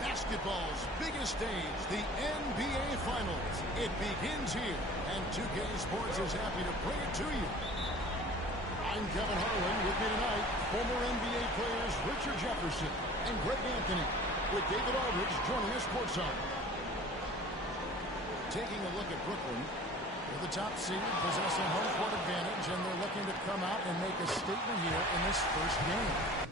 Basketball's biggest stage, the NBA Finals. It begins here, and 2K Sports is happy to bring it to you. I'm Kevin Harlan. With me tonight, former NBA players Richard Jefferson and Greg Anthony, with David Aldridge joining us courtside. Taking a look at Brooklyn, they're the top seed, possessing home court advantage, and they're looking to come out and make a statement here in this first game.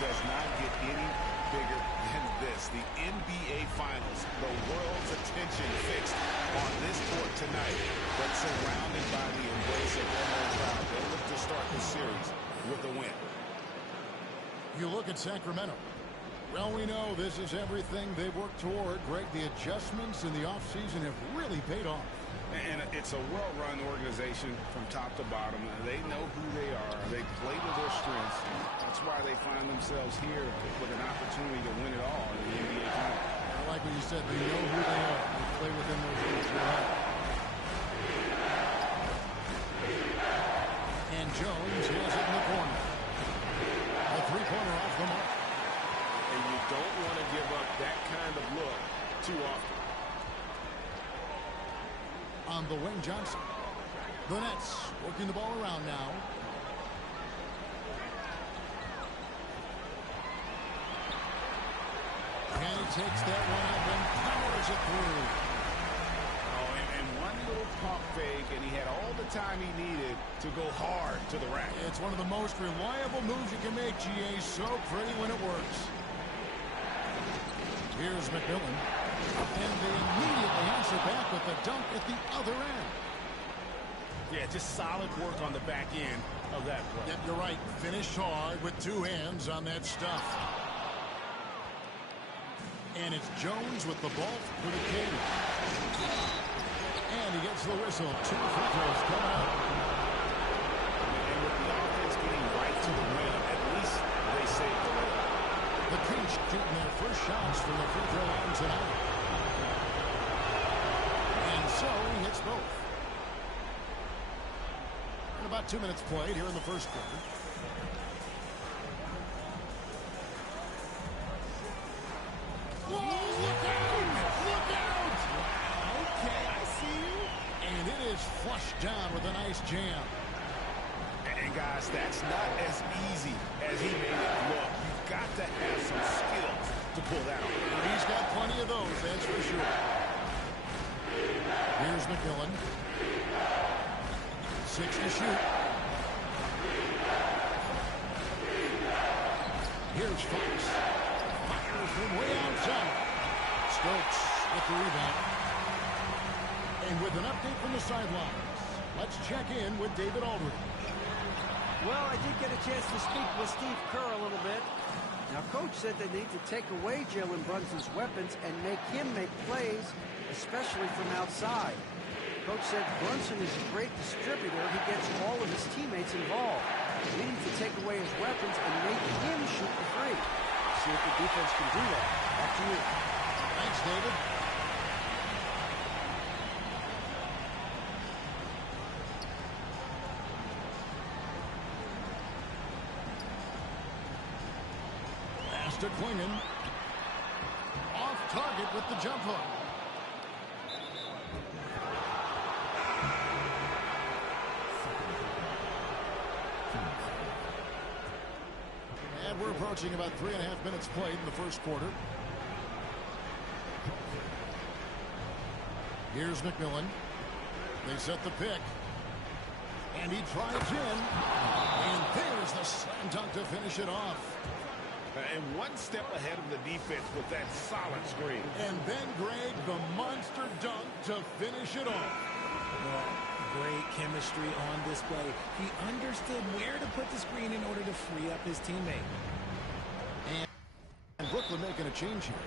Does not get any bigger than this. The NBA Finals, the world's attention fixed on this court tonight, but surrounded by the embrace of their home crowd. They'll look to start the series with a win. You look at Sacramento. Well, we know this is everything they've worked toward. Greg, the adjustments in the offseason have really paid off. And it's a well-run organization from top to bottom. They know who they are. They play to their strengths. That's why they find themselves here with an opportunity to win it all in the NBA Finals. I like what you said. They know who they are. They play within their strengths. And Jones has it in the corner. A three-pointer off the mark. And you don't want to give up that kind of look too often. On the wing, Johnson. The Nets working the ball around now. And he takes that one up and powers it through. Oh, and one little pump fake, and he had all the time he needed to go hard to the rack. It's one of the most reliable moves you can make, GA. So pretty when it works. Here's McMillan. And they immediately answer back with the dunk at the other end. Yeah, just solid work on the back end of that play. Yep, you're right. Finished hard with two hands on that stuff. And it's Jones with the ball for the King. And he gets the whistle. 2 free throws come out. And with the offense getting right to the rim, at least they saved the win. The Kings shooting their first shots from the free throw line tonight. And so he hits both. And about 2 minutes played here in the first quarter. Whoa, look out! Look out! Okay, I see you. And it is flushed down with a nice jam. And And, guys, that's not as easy as he made it look. You've got to have some skills to pull that off. He's got plenty of those, that's for sure. Here's McMillan. 6 to shoot. Here's Fox. Fires from way outside. Stokes with the rebound. And with an update from the sidelines, let's check in with David Aldridge. Well, I did get a chance to speak with Steve Kerr a little bit. Now, Coach said they need to take away Jalen Brunson's weapons and make him make plays, especially from outside. Coach said Brunson is a great distributor. He gets all of his teammates involved. We need to take away his weapons and make him shoot the three. See if the defense can do that. Back to you. Thanks, David. Pass to Klingon. Off target with the jump hook. And we're approaching about 3.5 minutes played in the first quarter. Here's McMillan. They set the pick. And he drives in. And there's the slam dunk to finish it off. And one step ahead of the defense with that solid screen. And then, Greg, the monster dunk to finish it off. Well, great chemistry on display. He understood where to put the screen in order to free up his teammate. And Brooklyn making a change here.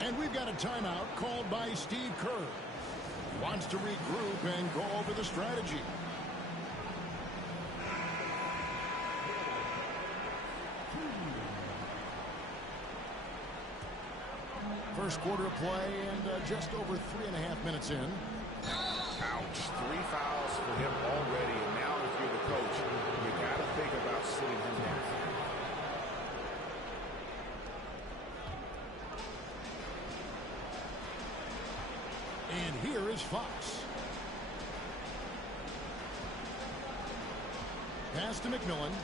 And we've got a timeout called by Steve Kerr. He wants to regroup and go over the strategy. First quarter of play and just over 3.5 minutes in. Ouch. 3 fouls for him already. And now if you're the coach, you got to think about sitting him down. And here is Fox. Pass to McMillan.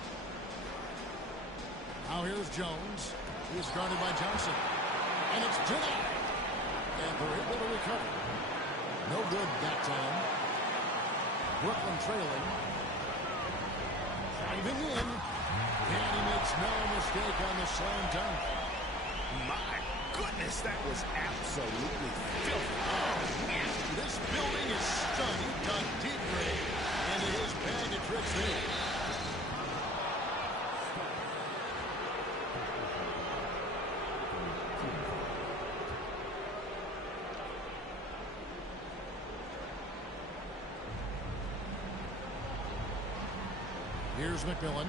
Now here's Jones. He's guarded by Johnson. And it's denied. And they're able to recover. No good that time. Brooklyn trailing. Driving in. And he makes no mistake on the slam dunk. My goodness, that was absolutely filthy. Oh, man. This building is stunning. Done deep, Greg. Into his bag of tricks there. Here's McMillan.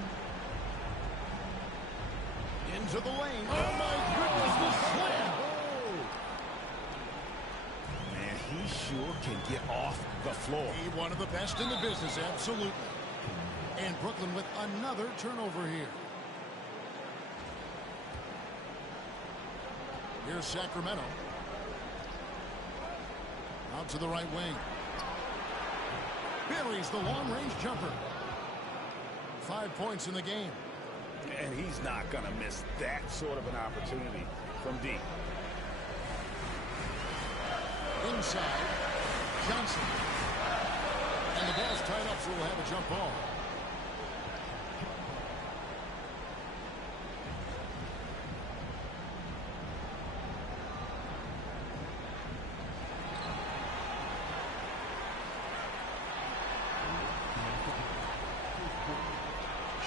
Into the lane. Oh, my goodness, the slam. Man, he sure can get off the floor. He one of the best in the business, absolutely. And Brooklyn with another turnover here. Here's Sacramento. Out to the right wing. Buries the long-range jumper. 5 points in the game. And he's not going to miss that sort of an opportunity from deep. Inside, Johnson. And the ball's tied up, so we'll have a jump ball.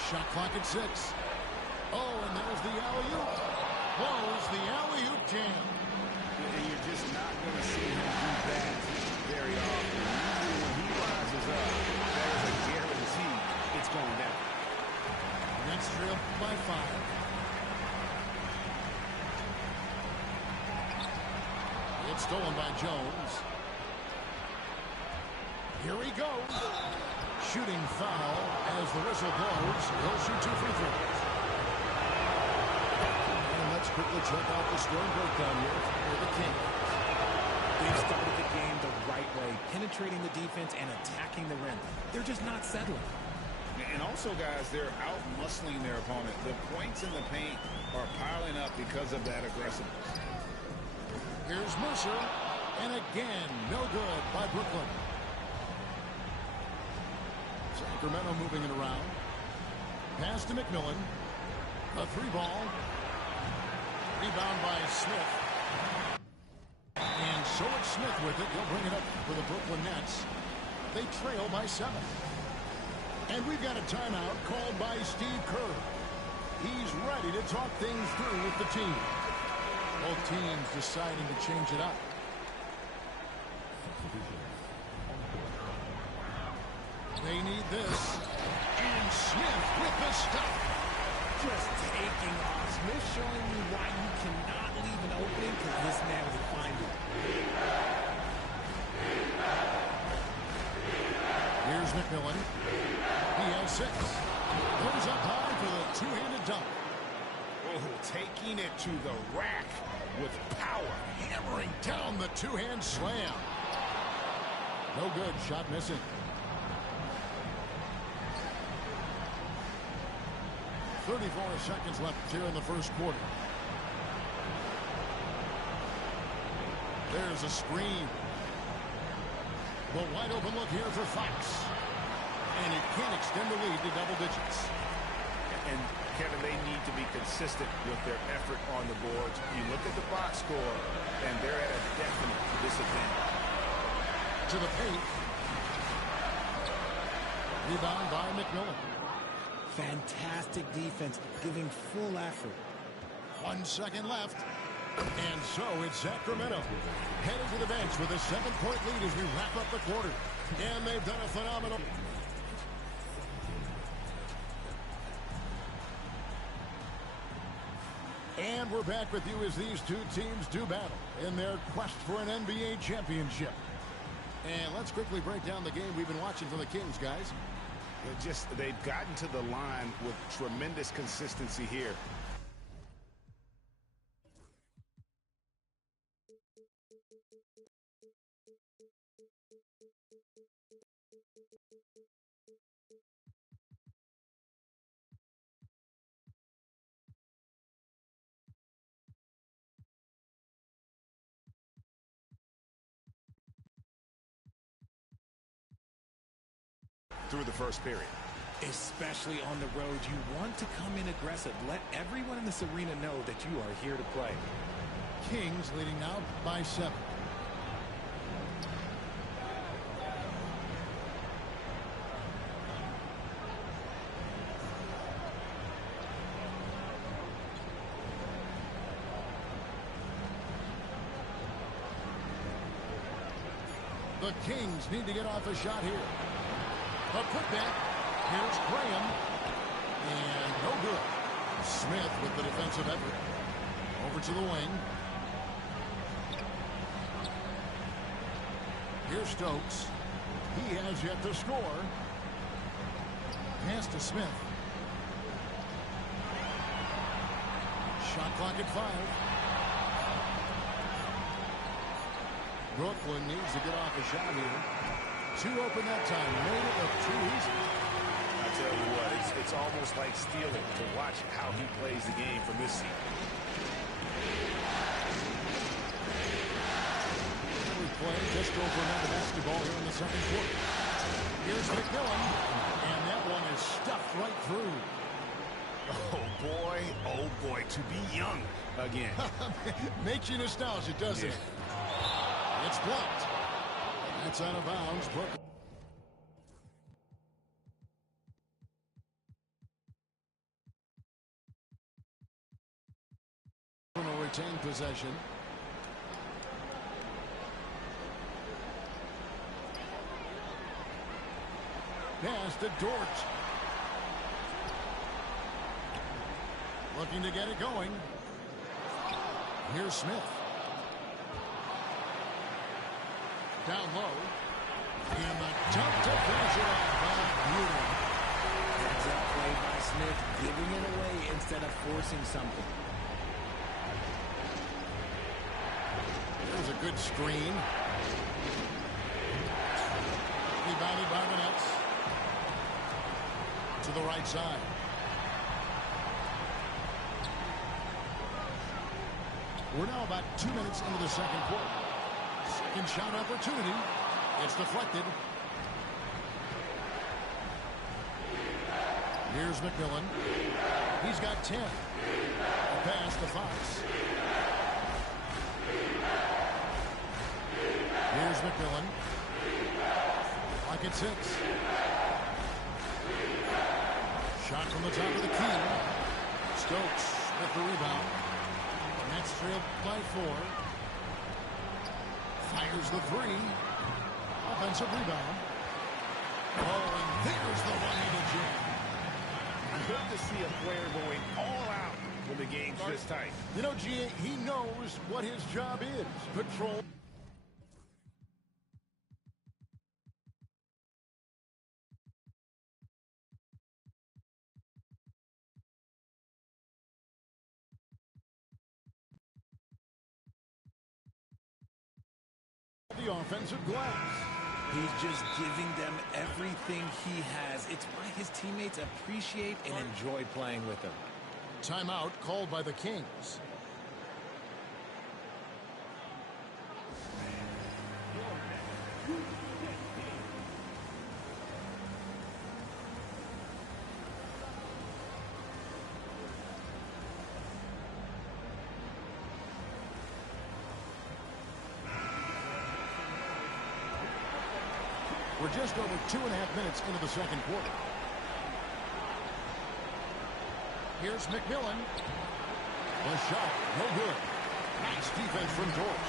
Shot clock at 6. Oh, and there's the alley-oop. Close the alley-oop jam. And you're just not going to see him do that very often. Usually when he rises up, there's a guarantee it's going down. Next trip by 5. It's stolen by Jones. Here he goes. Shooting foul as the whistle blows. He'll shoot 2 free throws. And let's quickly check out the scoring breakdown here for the Kings. They've started the game the right way, penetrating the defense and attacking the rim. They're just not settling. And also, guys, they're out-muscling their opponent. The points in the paint are piling up because of that aggressiveness. Here's Mercer. And again, no good by Brooklyn. Sacramento moving it around. Pass to McMillan. A three ball. Rebound by Smith. And so it's Smith with it. He'll bring it up for the Brooklyn Nets. They trail by 7. And we've got a timeout called by Steve Kerr. He's ready to talk things through with the team. Both teams deciding to change it up. They need this. And Smith with the stuff. Just taking off. Smith showing you why you cannot leave an opening because this man will find it. Here's McMillan. He has 6. Goes up high for the two-handed dunk. Oh, taking it to the rack with power. Hammering down the two-hand slam. No good. Shot missing. 34 seconds left here in the first quarter. There's a screen. The wide open look here for Fox. And it can extend the lead to double digits. And, Kevin, they need to be consistent with their effort on the boards. You look at the box score, and they're at a definite disadvantage. To the paint. Rebound by McMillan. Fantastic defense, giving full effort. 1 second left. And so it's Sacramento headed to the bench with a 7-point lead as we wrap up the quarter. And they've done a phenomenal... And we're back with you as these two teams do battle in their quest for an NBA championship. And let's quickly break down the game we've been watching from the Kings, guys. They've gotten to the line with tremendous consistency here. Through the first period. Especially on the road, you want to come in aggressive. Let everyone in this arena know that you are here to play. Kings leading now by 7. The Kings need to get off a shot here. A putback. Here's Graham. And no good. Smith with the defensive effort. Over to the wing. Here's Stokes. He has yet to score. Pass to Smith. Shot clock at 5. Brooklyn needs to get off a shot here. 2 open that time. Made it look too easy. I tell you what, it's almost like stealing to watch how he plays the game from this seat. We play just over another basketball here in the second quarter. Here's McMillan, and that one is stuffed right through. Oh boy, to be young again. Makes you nostalgic, doesn't it? It's blocked. That's out of bounds. Brooklyn will retain possession. Pass to Dort. Looking to get it going. Here's Smith. Down low. And the jump to finish it off. Beauty. That's a play by Smith, giving it away instead of forcing something. There's a good screen. Rebounded by the Nets. to the right side. We're now about 2 minutes into the second quarter. Second shot opportunity. It's deflected. Here's McMillan. He's got 10. A pass to Fox. Here's McMillan. Clock at 6. Shot from the top of the key. Stokes with the rebound. Nets trailed by 4. Fires the 3. Offensive rebound. Oh, and there's the one-handed jam. Good to see a player going all out when the game's this tight. You know, G.A., he knows what his job is. Control. The offensive glass. He's just giving them everything he has. It's why his teammates appreciate and enjoy playing with him. Timeout called by the Kings. We're just over 2.5 minutes into the second quarter. Here's McMillan. The shot, no good. Nice defense from Dort.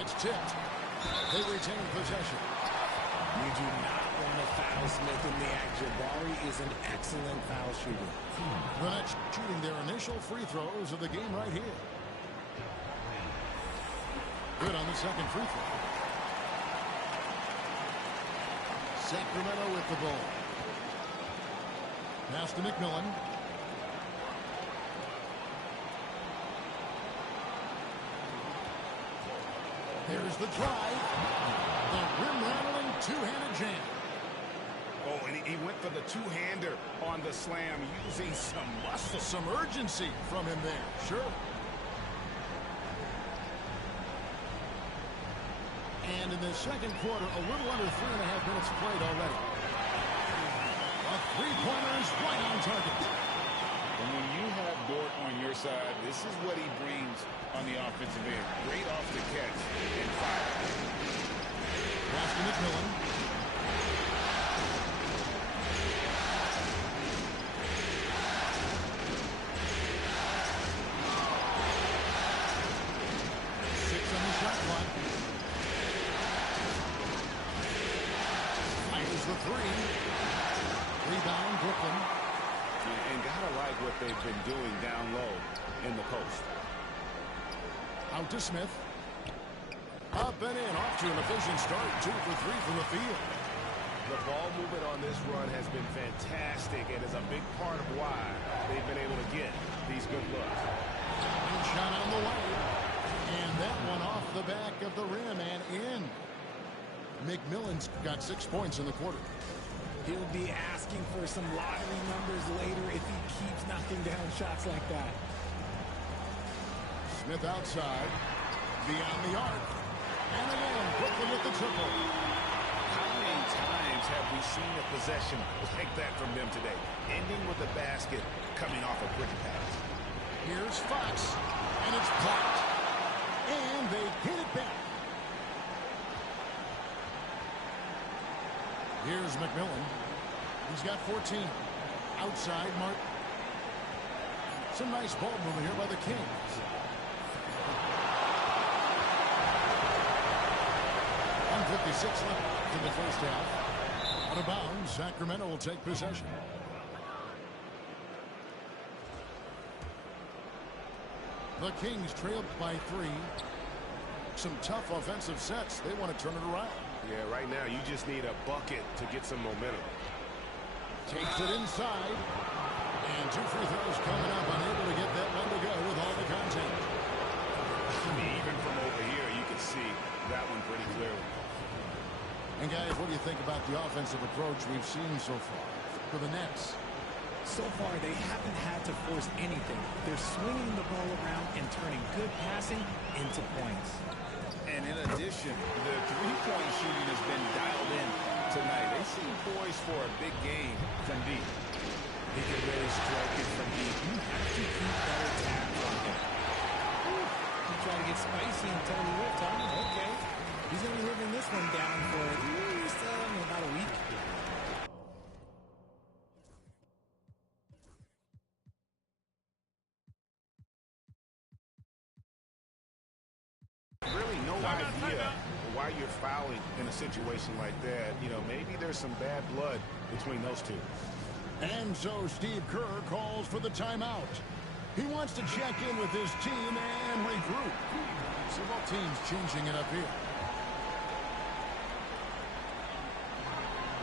It's tipped. They retain possession. You do not want to foul Smith in the act. Jabari is an excellent foul shooter. The Nets shooting their initial free throws of the game right here. Good on the second free throw. Sacramento with the ball. Pass to McMillan. There's the drive. The rim-rattling two-handed jam. Oh, and he went for the two-hander on the slam, using some muscle. Some urgency from him there. Sure. And in the second quarter, a little under 3.5 minutes played already. A three-pointer is right on target. And when you have Dort on your side, this is what he brings on the offensive end. Great off the catch and fire. Pass to McMillan. Six on the shot clock. Fires the 3. Rebound, Brooklyn. And gotta like what they've been doing down low in the post. Out to Smith. Up and in, off to an efficient start. 2 for 3 from the field. The ball movement on this run has been fantastic and is a big part of why they've been able to get these good looks. And shot on the way. And that one off the back of the rim and in. McMillan's got 6 points in the quarter. He'll be asking for some lottery numbers later if he keeps knocking down shots like that. Smith outside. Beyond the arc. And again, Brooklyn with the triple. How many times have we seen a possession like that from them today? Ending with a basket, coming off a quick pass. Here's Fox. And it's blocked. And they get it back. Here's McMillan. He's got 14. Outside, Martin. Some nice ball movement here by the Kings. 1:56 left in the first half. Out of bounds, Sacramento will take possession. The Kings trailed by 3. Some tough offensive sets. They want to turn it around. Yeah, right now you just need a bucket to get some momentum. Takes it inside. And 2 free throws coming up. Unable to get that one to go with all the contact. Even from over here, you can see that one pretty clearly. And guys, what do you think about the offensive approach we've seen so far for the Nets? So far, they haven't had to force anything. They're swinging the ball around and turning good passing into points. And in addition, the three-point shooting has been dialed in tonight. They seem poised for a big game from deep. They can really strike it from deep. You have to keep that attack on him. You try to get spicy and Tony Whipped, huh? Okay. He's going to be living this one down for at least about a week. Really no idea why you're fouling in a situation like that. You know, maybe there's some bad blood between those two. And so Steve Kerr calls for the timeout. He wants to check in with his team and regroup. So both teams changing it up here.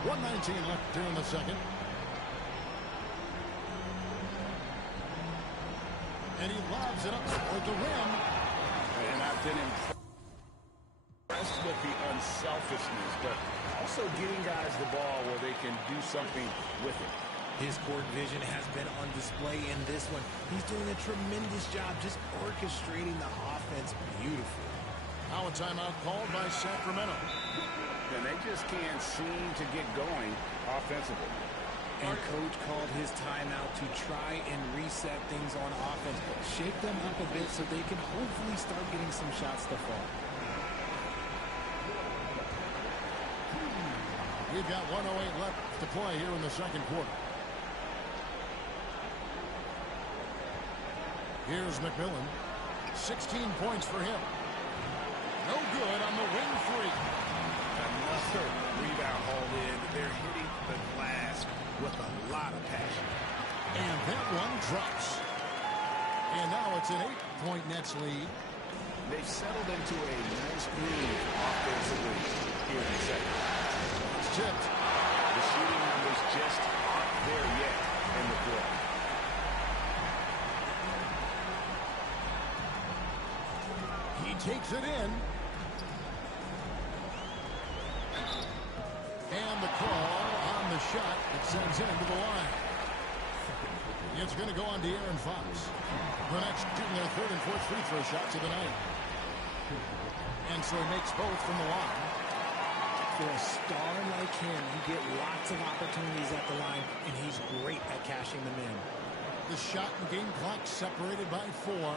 1:19 left here in the second. And he lobs it up toward the rim. And I've been impressed with the unselfishness, but also getting guys the ball where they can do something with it. His court vision has been on display in this one. He's doing a tremendous job just orchestrating the offense beautifully. Now a timeout called by Sacramento. And they just can't seem to get going offensively. And Coach called his timeout to try and reset things on offense, shake them up a bit so they can hopefully start getting some shots to fall. We've got 1:08 left to play here in the second quarter. Here's McMillan. 16 points for him. No good on the wing three. Another rebound hauled in. They're hitting the glass with a lot of passion. And that one drops. And now it's an 8-point Nets lead. They've settled into a nice groove offensively here in the second. It's tipped. The shooting numbers just aren't there yet in the quarter. He takes it in. And the call on the shot that sends him to the line. It's going to go on to Aaron Fox. The Nets shooting their third and fourth free throw shots of the night. And so he makes both from the line. For a star like him, you get lots of opportunities at the line, and he's great at cashing them in. The shot and game clock separated by 4.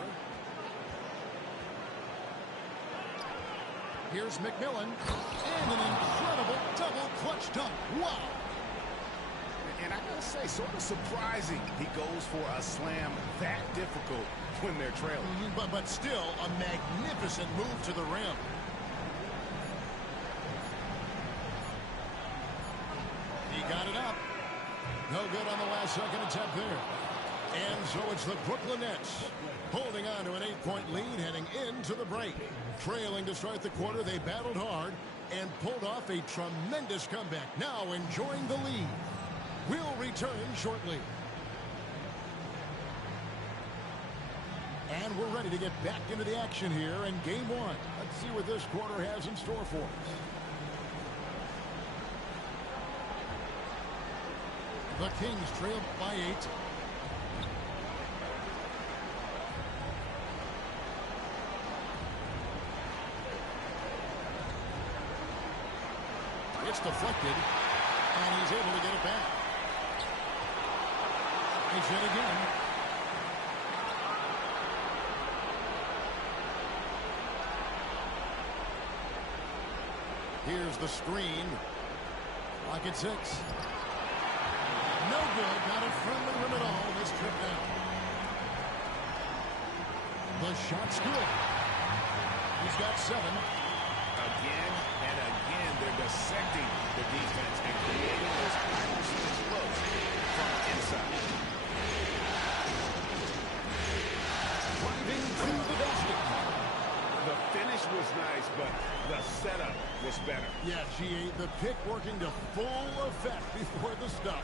Here's McMillan. And an incredible double clutch dunk. Wow. And I gotta say, sort of surprising he goes for a slam that difficult when they're trailing. But still a magnificent move to the rim. He got it up. No good on the last second attempt there. And so it's the Brooklyn Nets holding on to an 8-point lead heading into the break. Trailing to start the quarter, they battled hard and pulled off a tremendous comeback. Now enjoying the lead. We'll return shortly. And we're ready to get back into the action here in game 1. Let's see what this quarter has in store for us. The Kings trail by 8. It's deflected, and he's able to get it back. He's in again. Here's the screen. Lock at 6. No good. Not a friendly rim at all. This trip down. The shot's good. He's got 7. Again and again, they're dissecting the defense and creating those high-percentage looks from inside. Driving to the basket. The finish was nice, but the setup was better. Yeah, GA, the pick working to full effect before the stuff.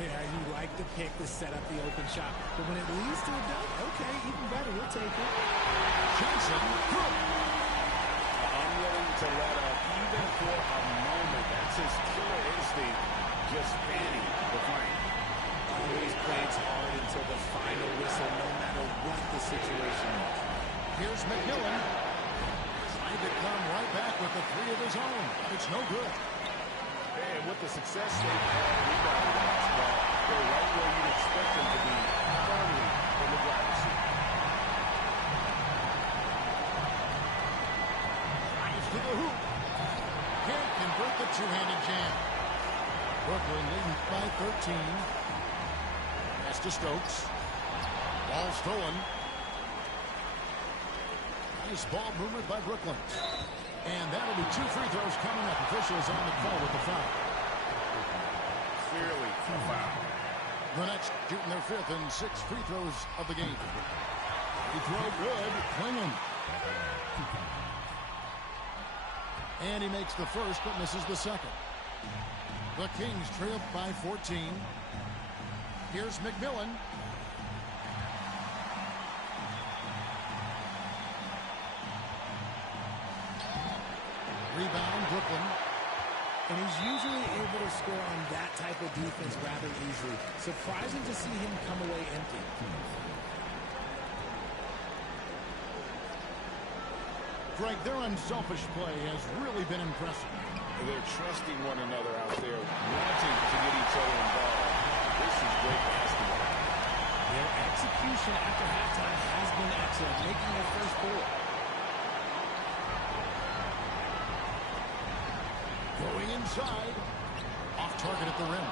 Yeah, you like the pick to set up the open shot. But when it leads to a dunk, okay, even better. We'll take it. Johnson, good. Unwilling to let up there for a moment. That's his killer instinct, just fanning the flame. Always plays hard until the final whistle, no matter what the situation is. Here's McMillan. Trying to come right back with the three of his own. It's no good. And with the success they've had rebounding basketball, they're right where you'd expect them to be, firmly in the driver's seat. Drives to the hoop. Can't convert the two-handed jam. Brooklyn leading by 13. Pass to Stokes. Ball stolen. Nice ball movement by Brooklyn. And that'll be 2 free throws coming up. Officials on the call with the foul. Clearly a foul. The Nets shooting their 5th and 6th free throws of the game. Free throw good. Klingon. And he makes the first but misses the second. The Kings trail by 14. Here's McMillan. Rebound, Brooklyn. And he's usually able to score on that type of defense rather easily. Surprising to see him come away empty. Frank, their unselfish play has really been impressive. They're trusting one another out there, wanting to get each other involved. This is great basketball. Their execution after halftime has been excellent, making their first 4. Going inside. Off target at the rim.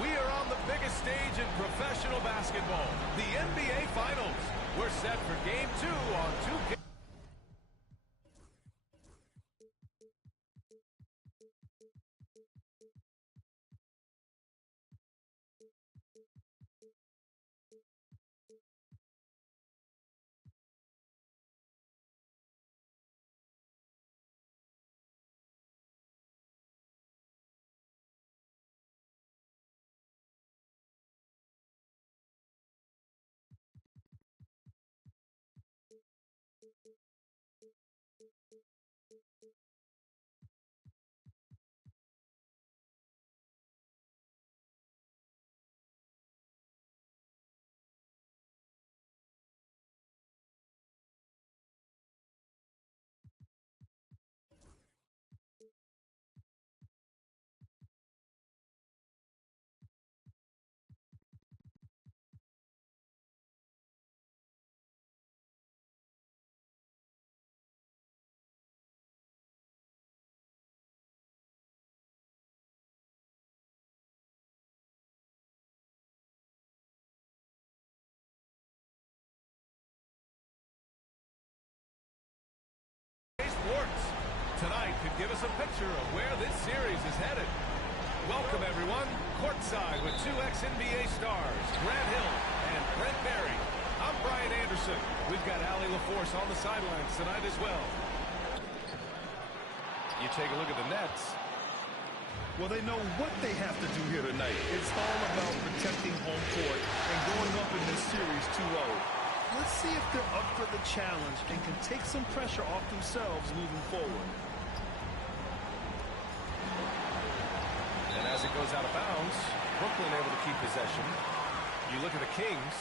We are on the biggest stage in professional basketball, the NBA Finals. We're set for Game 2 on 2K. Sports. Tonight could give us a picture of where this series is headed. Welcome, everyone. Courtside with two ex-NBA stars, Grant Hill and Brent Barry. I'm Brian Anderson. We've got Allie LaForce on the sidelines tonight as well. You take a look at the Nets. Well, they know what they have to do here tonight. It's all about protecting home court and going up in this series 2-0. Let's see if they're up for the challenge and can take some pressure off themselves moving forward. And as it goes out of bounds, Brooklyn able to keep possession. You look at the Kings,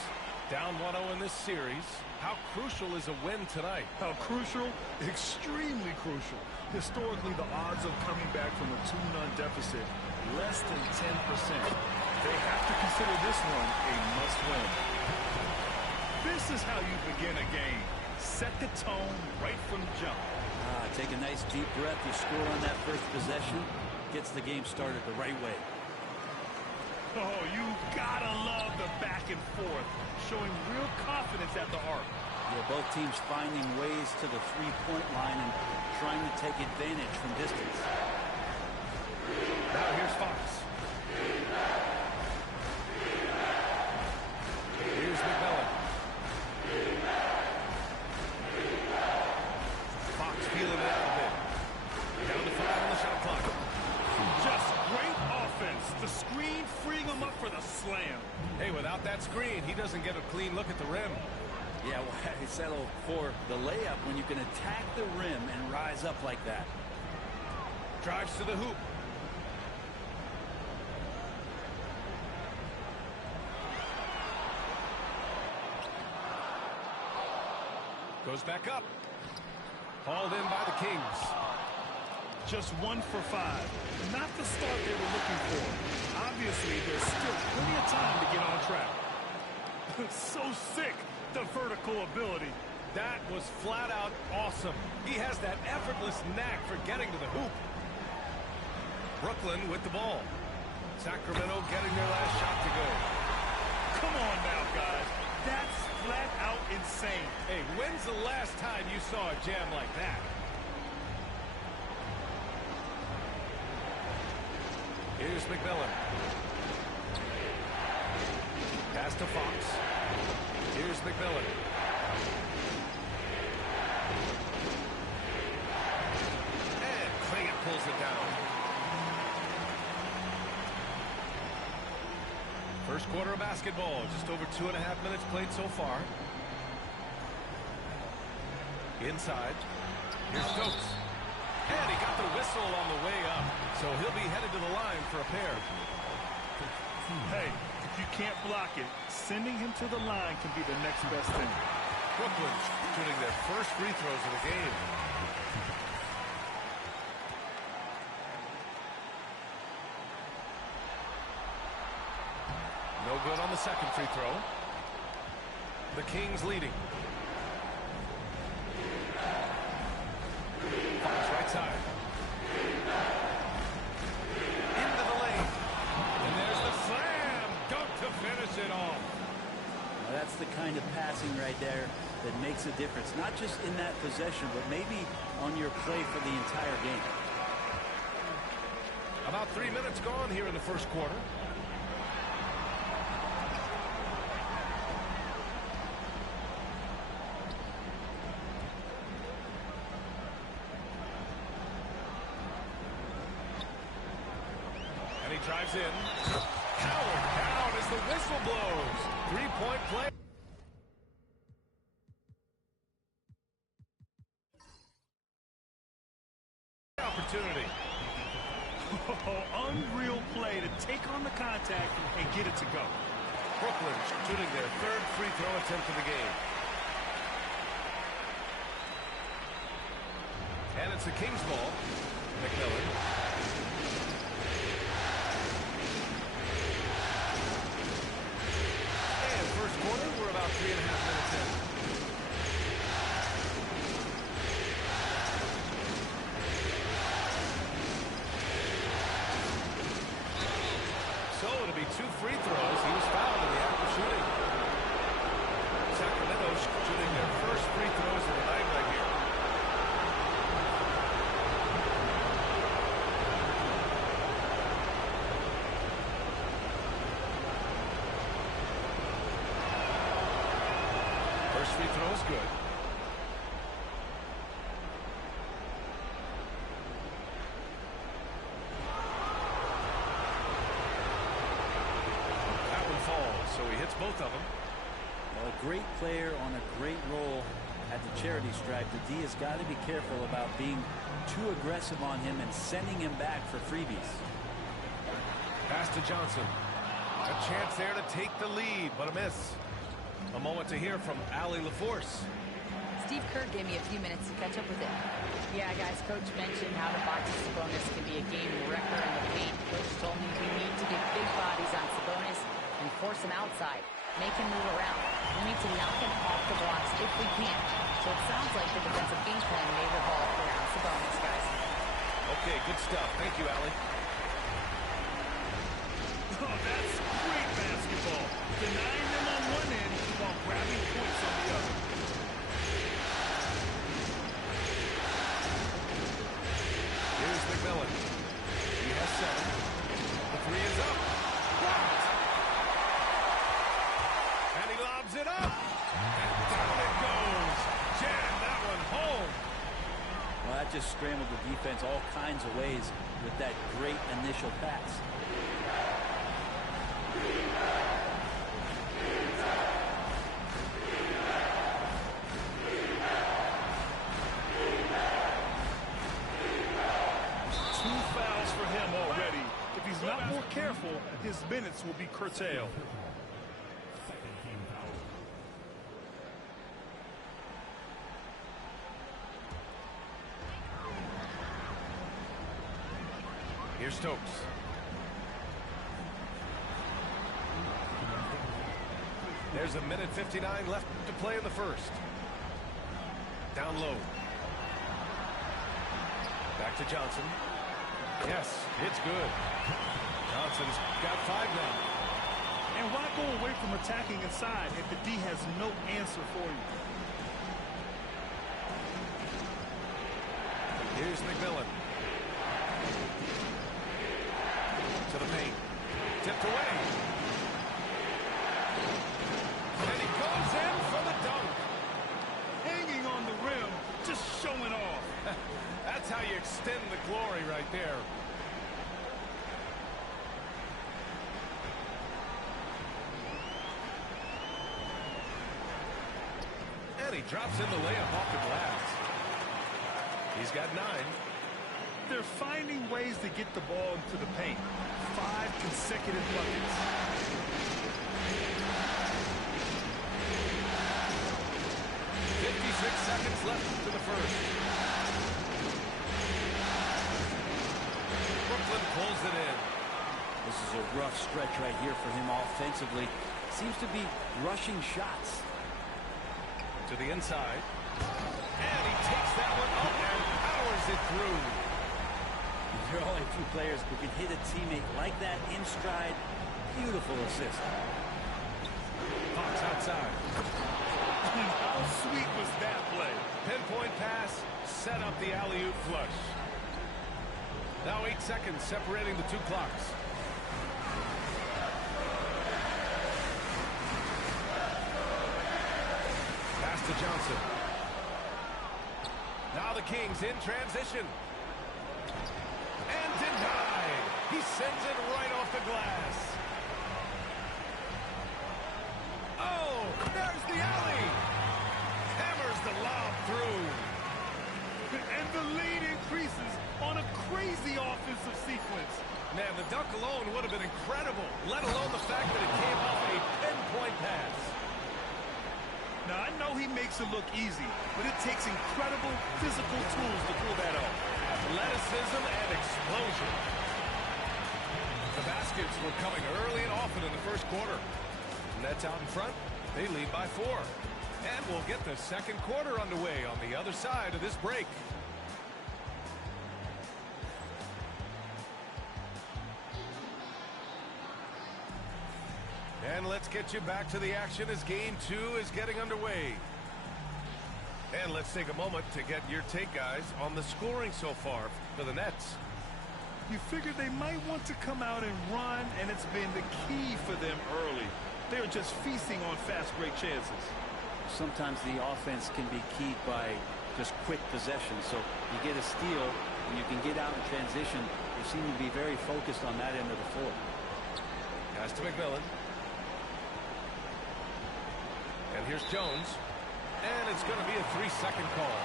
down 1-0 in this series. How crucial is a win tonight? How crucial? Extremely crucial. Historically, the odds of coming back from a 2-0 deficit, less than 10%. They have to consider this one a must-win. This is how you begin a game. Set the tone right from the jump. Take a nice deep breath. You score on that first possession. Gets the game started the right way. Oh, you gotta love the back and forth. Showing real confidence at the arc. Yeah, both teams finding ways to the three-point line and trying to take advantage from distance. Now here's Fox. Here's McMillan. Fox feeling it out a bit. Down to 5 on the shot clock. Just great offense. The screen freeing him up for the slam. Hey, without that screen, he doesn't get a clean look at the rim. Yeah, well, he settled for the layup when you can attack the rim and rise up like that. Drives to the hoop. Goes back up. Hauled in by the Kings. Just 1 for 5. Not the start they were looking for. Obviously, there's still plenty of time to get on track. So sick, the vertical ability. That was flat out awesome. He has that effortless knack for getting to the hoop. Brooklyn with the ball. Sacramento getting their last shot to go. Come on now, guys. That's flat out insane. Hey, when's the last time you saw a jam like that? Here's McMillan. Pass to Fox. Here's McMillan. And Clingan pulls it down. First quarter of basketball, just over 2.5 minutes played so far. Inside. Here's Stokes. And he got the whistle on the way up. So he'll be headed to the line for a pair. Hey, if you can't block it, sending him to the line can be the next best thing. Brooklyn shooting their first free throws of the game. No good on the second free throw. The Kings leading. Fox right side. Into the lane. And there's the slam. kind of passing right there that makes a difference, not just in that possession, but maybe on your play for the entire game. About 3 minutes gone here in the first quarter. And he drives in. Howard down as the whistle blows. 3-point play. Opportunity. Oh, unreal play to take on the contact and get it to go. Brooklyn shooting their third free throw attempt of the game. And it's the Kings ball. McMillan. And first quarter, we're about 3.5 minutes in. So it'll be 2 free throws. He was fouled in the act of shooting. Sacramento shooting their first free throws of the night right here. First free throw is good. So he hits both of them. Well, a great player on a great role at the charity stripe. The D has got to be careful about being too aggressive on him and sending him back for freebies. Pass to Johnson. A chance there to take the lead, but a miss. A moment to hear from Allie LaForce. Steve Kerr gave me a few minutes to catch up with it. Yeah, guys, Coach mentioned how the body Sabonis can be a game wrecker in the paint. Coach told me we need to get big bodies on Sabonis and force him outside, make him move around. We need to knock him off the blocks if we can. So it sounds like the defensive game plan may revolve around Sabonis, guys. Okay, good stuff. Thank you, Allie. Oh, that's great basketball. Denying them on one end while grabbing points on the other. Here's McMillan. He has 7. The 3 is up. Blocked. And he lobs it up. And down it goes. Jam that one home. Well, that just scrambled the defense all kinds of ways with that great initial pass. Not more careful, his minutes will be curtailed. Here's Stokes. There's a minute 59 left to play in the first. Down low. Back to Johnson. Yes, it's good. Johnson's got 5 now. And why go away from attacking inside if the D has no answer for you? Here's McMillan. To the paint. Tipped away. And he goes in for the dunk. Hanging on the rim, just showing off. That's how you extend the glory right there. And he drops in the layup off the glass. He's got 9. They're finding ways to get the ball into the paint. 5 consecutive buckets. Seconds left to the first. Brooklyn pulls it in. This is a rough stretch right here for him offensively. Seems to be rushing shots. To the inside. And he takes that one up and powers it through. There are only 2 players who can hit a teammate like that in stride. Beautiful assist. Hawks outside. How sweet was that play? Pinpoint pass, set up the alley-oop flush. Now 8 seconds separating the two clocks. Pass to Johnson. Now the Kings in transition. And denied. He sends it right off the glass. Oh, there's the alley. Hammers the lob through. And the lead increases on a crazy offensive sequence. Man, the dunk alone would have been incredible, let alone the fact that it came off a pinpoint pass. Now, I know he makes it look easy, but it takes incredible physical tools to pull that off. Athleticism and explosion. The baskets were coming early and often in the first quarter. Nets out in front. They lead by 4. And we'll get the second quarter underway on the other side of this break. And let's get you back to the action as game 2 is getting underway. And let's take a moment to get your take, guys, on the scoring so far for the Nets. You figured they might want to come out and run, and it's been the key for them early. They're just feasting on fast break chances. Sometimes the offense can be keyed by just quick possession. So you get a steal, and you can get out in transition. They seem to be very focused on that end of the floor. Pass to McMillan. And here's Jones. And it's going to be a 3-second call.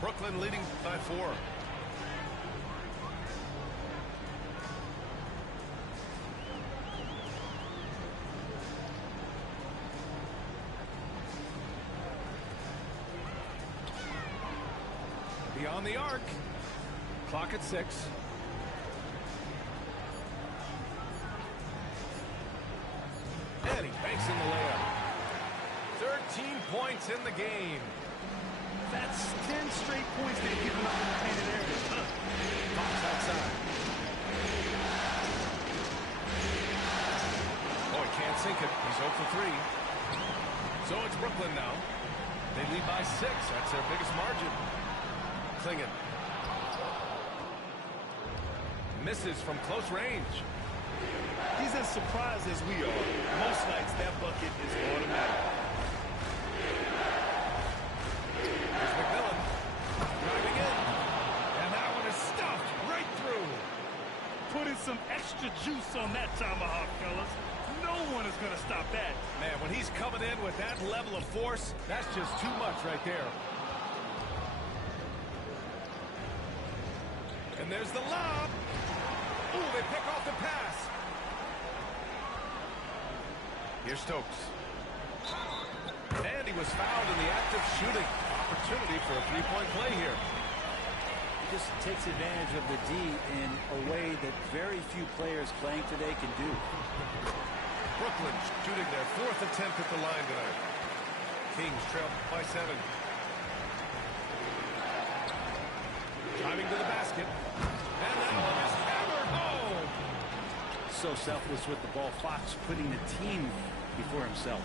Brooklyn leading by 4. Beyond the arc. Clock at 6. And he banks in the layup. 13 points in the game. That's 10 straight points they've given up in the painted area. Fox outside. Oh, he can't sink it. He's 0 for 3. So it's Brooklyn now. They lead by 6. That's their biggest margin. Klingon. Misses from close range. He's as surprised as we are. Most nights that bucket is automatic. Here's McMillan. Driving in. And that one is stuffed right through. Putting some extra juice on that tomahawk, fellas. No one is going to stop that. Man, when he's coming in with that level of force, that's just too much right there. And there's the lob. Ooh, they pick off the pass. Here's Stokes. And he was fouled in the act of shooting. Opportunity for a three-point play here. He just takes advantage of the D in a way that very few players playing today can do. Brooklyn shooting their 4th attempt at the line tonight. Kings trail by 7. Driving to the basket. And that one is hammered home. So selfless with the ball. Fox putting the team before himself.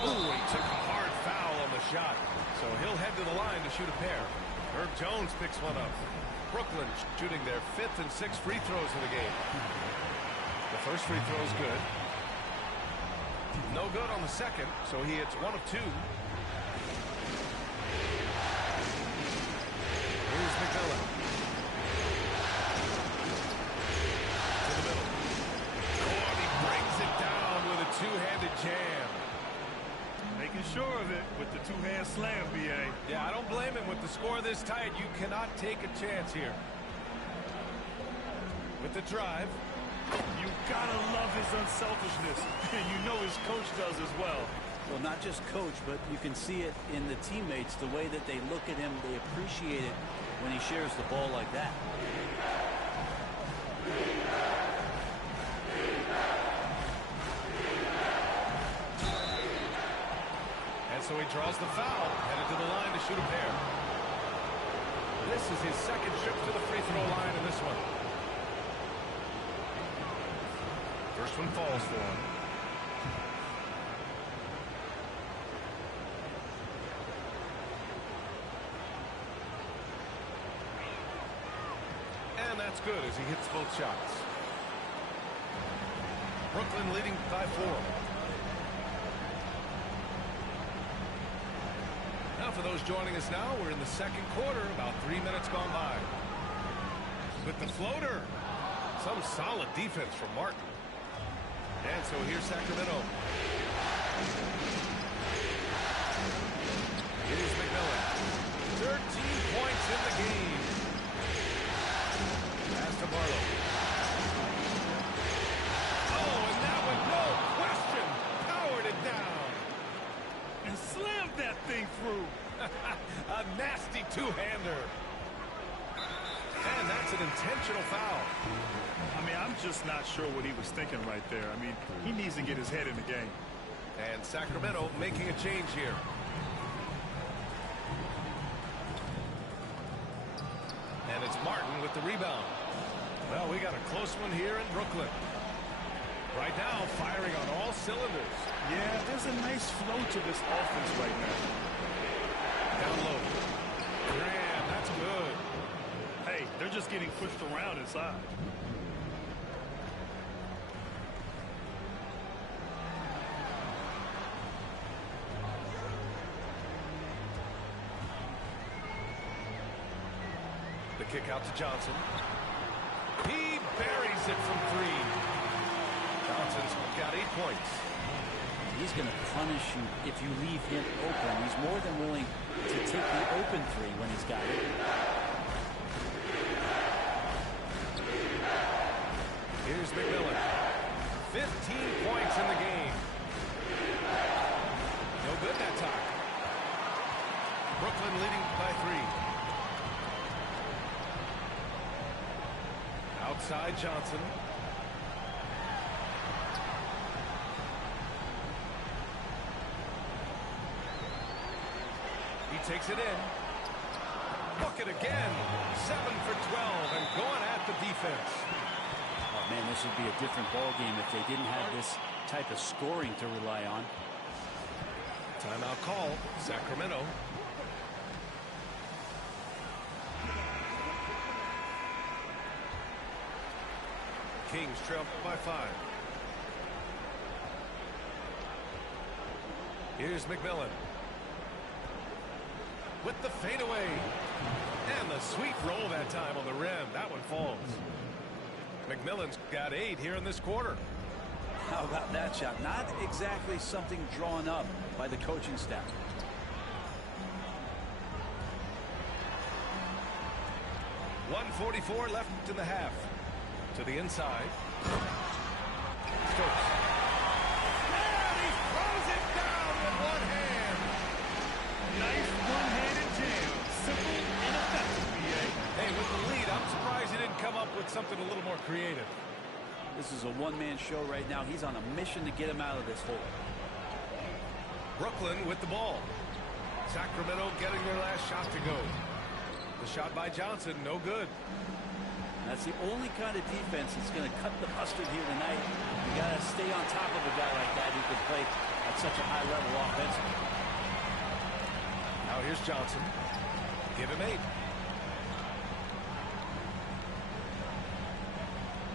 Ooh, he took a hard foul on the shot. So he'll head to the line to shoot a pair. Herb Jones picks one up. Brooklyn shooting their 5th and 6th free throws of the game. The first free throw is good. No good on the second, so he hits 1 of 2. Here's McMillan. To the middle. Oh, and he brings it down with a two-handed jam. Making sure of it with the two-hand slam, B.A. Yeah, I don't blame him. With the score this tight, you cannot take a chance here. With the drive. You gotta love his unselfishness, and you know his coach does as well. Well, not just coach, but you can see it in the teammates, the way that they look at him. They appreciate it when he shares the ball like that. As so he draws the foul. Headed to the line to shoot a pair. This is his second trip to the free throw line in this one. First one falls for him. And that's good as he hits both shots. Brooklyn leading by 4. Now for those joining us now, we're in the second quarter, about 3 minutes gone by. With the floater, some solid defense from Martin. And so here's Sacramento. Here's McMillan. 13 points in the game. Pass to Barlow. Oh, and that one, no question, powered it down. And slammed that thing through. A nasty two-hander. And that's an intentional foul. I mean, I'm just not sure what he was thinking right there. I mean, he needs to get his head in the game. And Sacramento making a change here. And it's Martin with the rebound. Well, we got a close one here in Brooklyn. Right now, firing on all cylinders. Yeah, there's a nice flow to this offense right now. Down low. Graham, that's good. Hey, they're just getting pushed around inside. The kick out to Johnson. He buries it from 3. Johnson's got 8 points. He's going to punish you if you leave him open. He's more than willing to take the open 3 when he's got it. Here's McMillan. 15 points in the game. No good that time. Brooklyn leading by 3. Outside Johnson. He takes it in. Bucket again. 7 for 12 and going at the defense. Oh, man, this would be a different ball game if they didn't have this type of scoring to rely on. Timeout call. Sacramento. Kings trail by 5. Here's McMillan. With the fadeaway. And the sweet roll that time on the rim. That one falls. McMillan's got 8 here in this quarter. How about that shot? Not exactly something drawn up by the coaching staff. .144 left in the half. To the inside. Stokes. And he throws it down with one hand. Nice one-handed jam. Simple and effective, BA. Hey, with the lead, I'm surprised he didn't come up with something a little more creative. This is a one-man show right now. He's on a mission to get him out of this hole. Brooklyn with the ball. Sacramento getting their last shot to go. The shot by Johnson, no good. That's the only kind of defense that's going to cut the mustard here tonight. You got to stay on top of a guy like that who can play at such a high level offensively. Now here's Johnson. Give him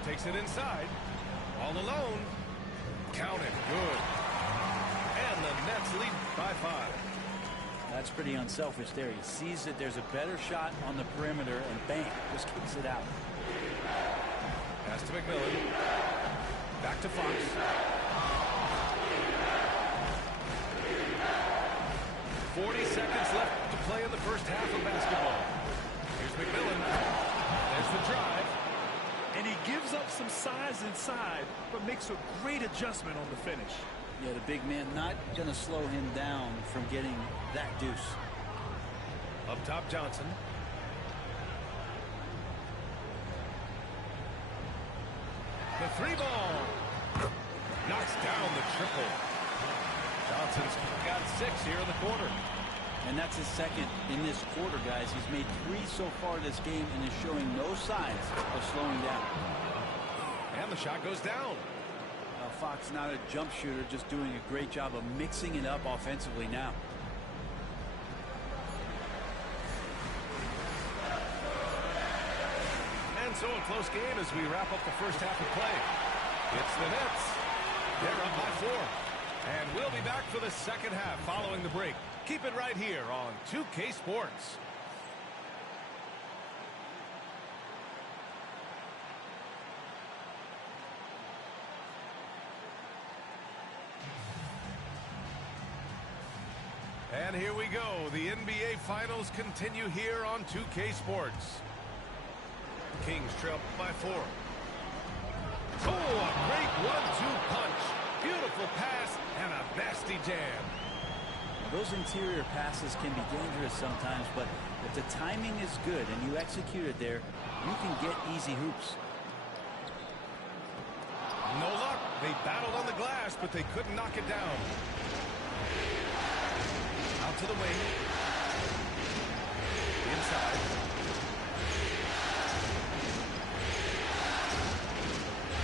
8. Takes it inside. All alone. Count it. Good. And the Nets lead by 5. That's pretty unselfish there. He sees that there's a better shot on the perimeter and bang, just kicks it out. Pass to McMillan. Back to Fox. 40 seconds left to play in the first half of basketball. Here's McMillan. There's the drive. And he gives up some size inside, but makes a great adjustment on the finish. Yeah, the big man not going to slow him down from getting that deuce. Up top, Johnson. The 3 ball. Knocks down the triple. Johnson's got 6 here in the quarter. And that's his second in this quarter, guys. He's made 3 so far this game and is showing no signs of slowing down. And the shot goes down. Fox not a jump shooter, just doing a great job of mixing it up offensively now. And so a close game as we wrap up the first half of play. It's the Nets. They're up by 4. And we'll be back for the second half following the break. Keep it right here on 2K Sports. And here we go. The NBA Finals continue here on 2K Sports. Kings trail by 4. Oh, a great 1-2 punch. Beautiful pass and a nasty jam. Those interior passes can be dangerous sometimes, but if the timing is good and you execute it there, you can get easy hoops. No luck. They battled on the glass, but they couldn't knock it down. Out to the wing. Inside.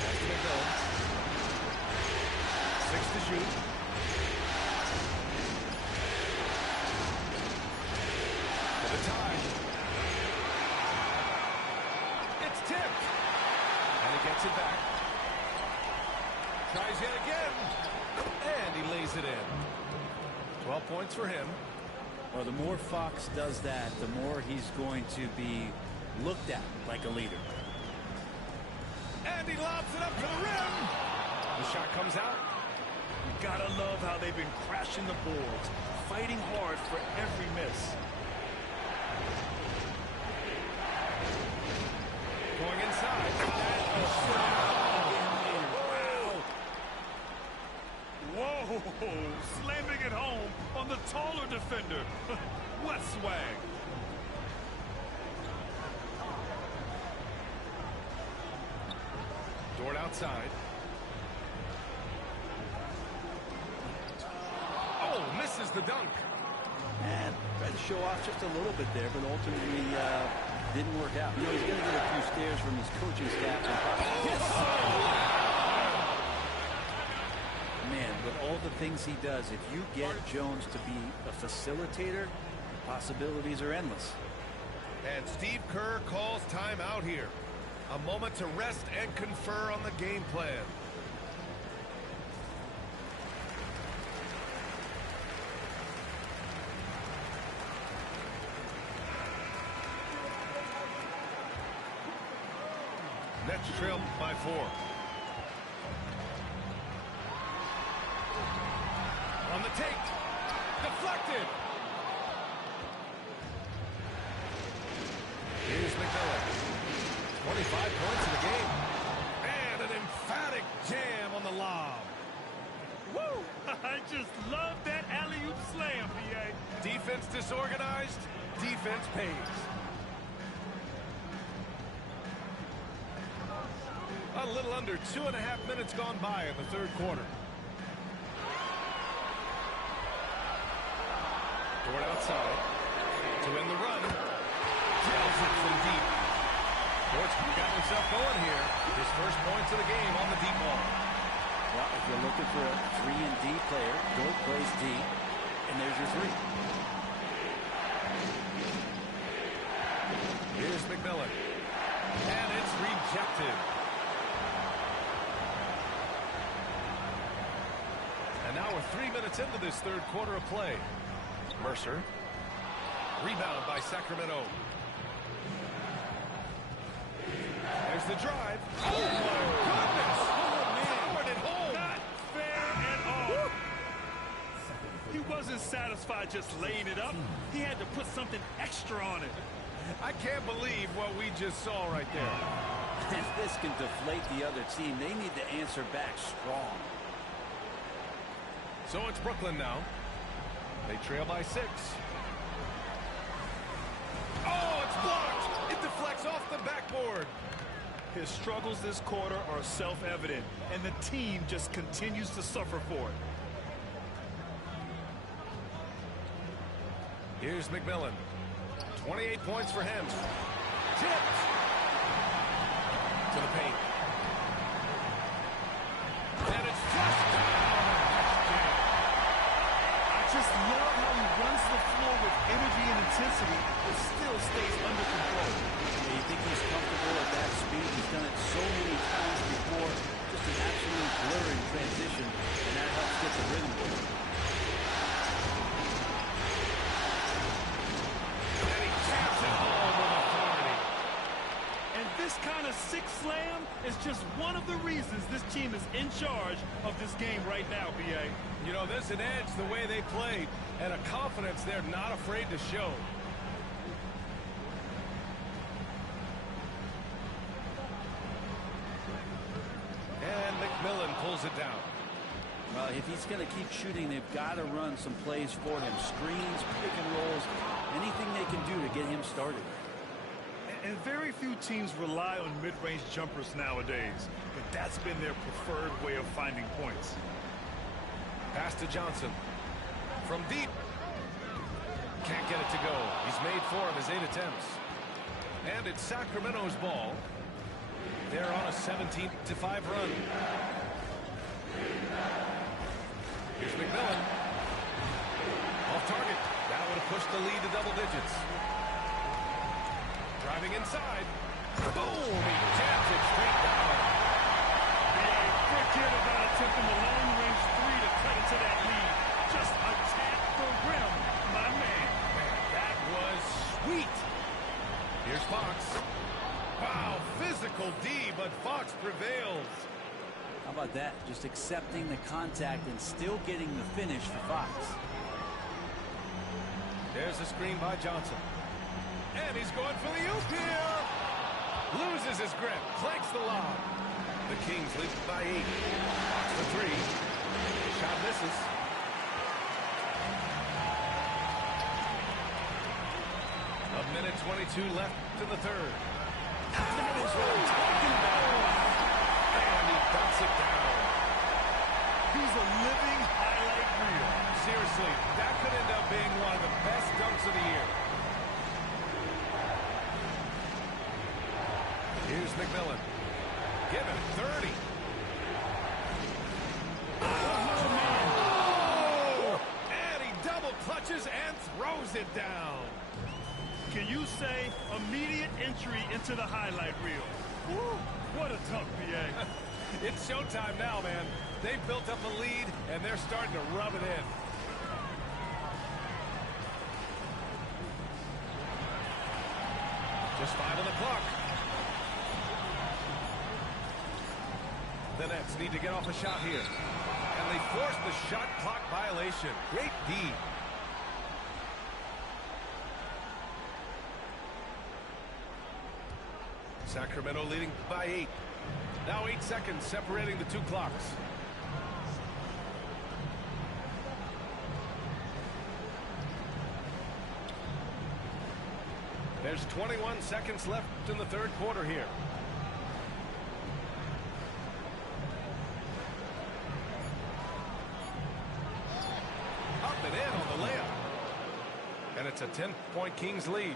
That's to go. 6 to shoot. For the tie. It's tipped. And he gets it back. Tries yet again. And he lays it in. 12 points for him. Well, the more Fox does that, the more he's going to be looked at like a leader. And he lobs it up to the rim. The shot comes out. You gotta love how they've been crashing the boards, fighting hard for every miss. Going inside. Whoa, slamming it home on the taller defender. What swag. Dort outside. Oh, misses the dunk. And tried to show off just a little bit there, but ultimately didn't work out. You know, he's going to get a few stares from his coaching staff. Man, with all the things he does, if you get Jones to be a facilitator, possibilities are endless. And Steve Kerr calls timeout here. A moment to rest and confer on the game plan. Nets trail by 4. On the take. Deflected. Here's McMillan. 25 points in the game. And an emphatic jam on the lob. Woo! I just love that alley-oop slam, B.A. Defense disorganized. Defense pays. A little under 2.5 minutes gone by in the third quarter. Dort outside to win the run. Drills it from deep. Dort's got himself going here. His first points of the game on the deep ball. Well, if you're looking for a 3-and-D player, Dort plays D, and there's your 3. Here's McMillan. And it's rejected. And now we're 3 minutes into this third quarter of play. Mercer. Rebound by Sacramento. There's the drive. Oh, my goodness. Oh, man. Powered it home. Not fair at all. He wasn't satisfied just laying it up. He had to put something extra on it. I can't believe what we just saw right there. If this can deflate the other team, they need to answer back strong. So it's Brooklyn now. They trail by 6. Oh, it's blocked. It deflects off the backboard. His struggles this quarter are self-evident, and the team just continues to suffer for it. Here's McMillan. 28 points for him. Tipped to the paint. And it's flushed down. I just love how he runs the floor with energy and intensity, but still stays under control. Yeah, you think he's comfortable at that speed? He's done it so many times before. Just an absolute blur in transition, and that helps get the rhythm going. And he taps it home with authority. And this kind of sick slam is just one of the reasons this team is in charge of this game right now, B.A. You know, there's an edge the way they played, and a confidence they're not afraid to show. And McMillan pulls it down. Well, if he's going to keep shooting, they've got to run some plays for him. Screens, pick and rolls, anything they can do to get him started. And very few teams rely on mid-range jumpers nowadays, but that's been their preferred way of finding points. Pass to Johnson. From deep. Can't get it to go. He's made 4 of his 8 attempts. And it's Sacramento's ball. They're on a 17-5 run. Here's McMillan. Off target. That would have pushed the lead to double digits. Driving inside. Boom! He jams it straight down. Forget about attempting the long-range 3 to cut into that lead. Just a tap the rim, my man. That was sweet. Here's Fox. Wow, physical D, but Fox prevails. How about that? Just accepting the contact and still getting the finish for Fox. There's a screen by Johnson. And he's going for the oop here. Loses his grip, clanks the lob. The Kings lead by 8. Fox for 3. Shot misses. A minute 22 left in the third. That is what I'm talking about. And he dumps it down. He's a living highlight reel. Seriously, that could end up being one of the best dunks of the year. Here's McMillan. Give him 30. Oh! And he double clutches and throws it down. Can you say immediate entry into the highlight reel? Woo, what a dunk, B.A. It's showtime now, man. They've built up a lead, and they're starting to rub it in. Just 5 on the clock. The Nets need to get off a shot here. And they force the shot clock violation. Great D. Sacramento leading by 8. Now 8 seconds separating the 2 clocks. There's 21 seconds left in the third quarter here. Up and in on the layup. And it's a 10-point Kings lead.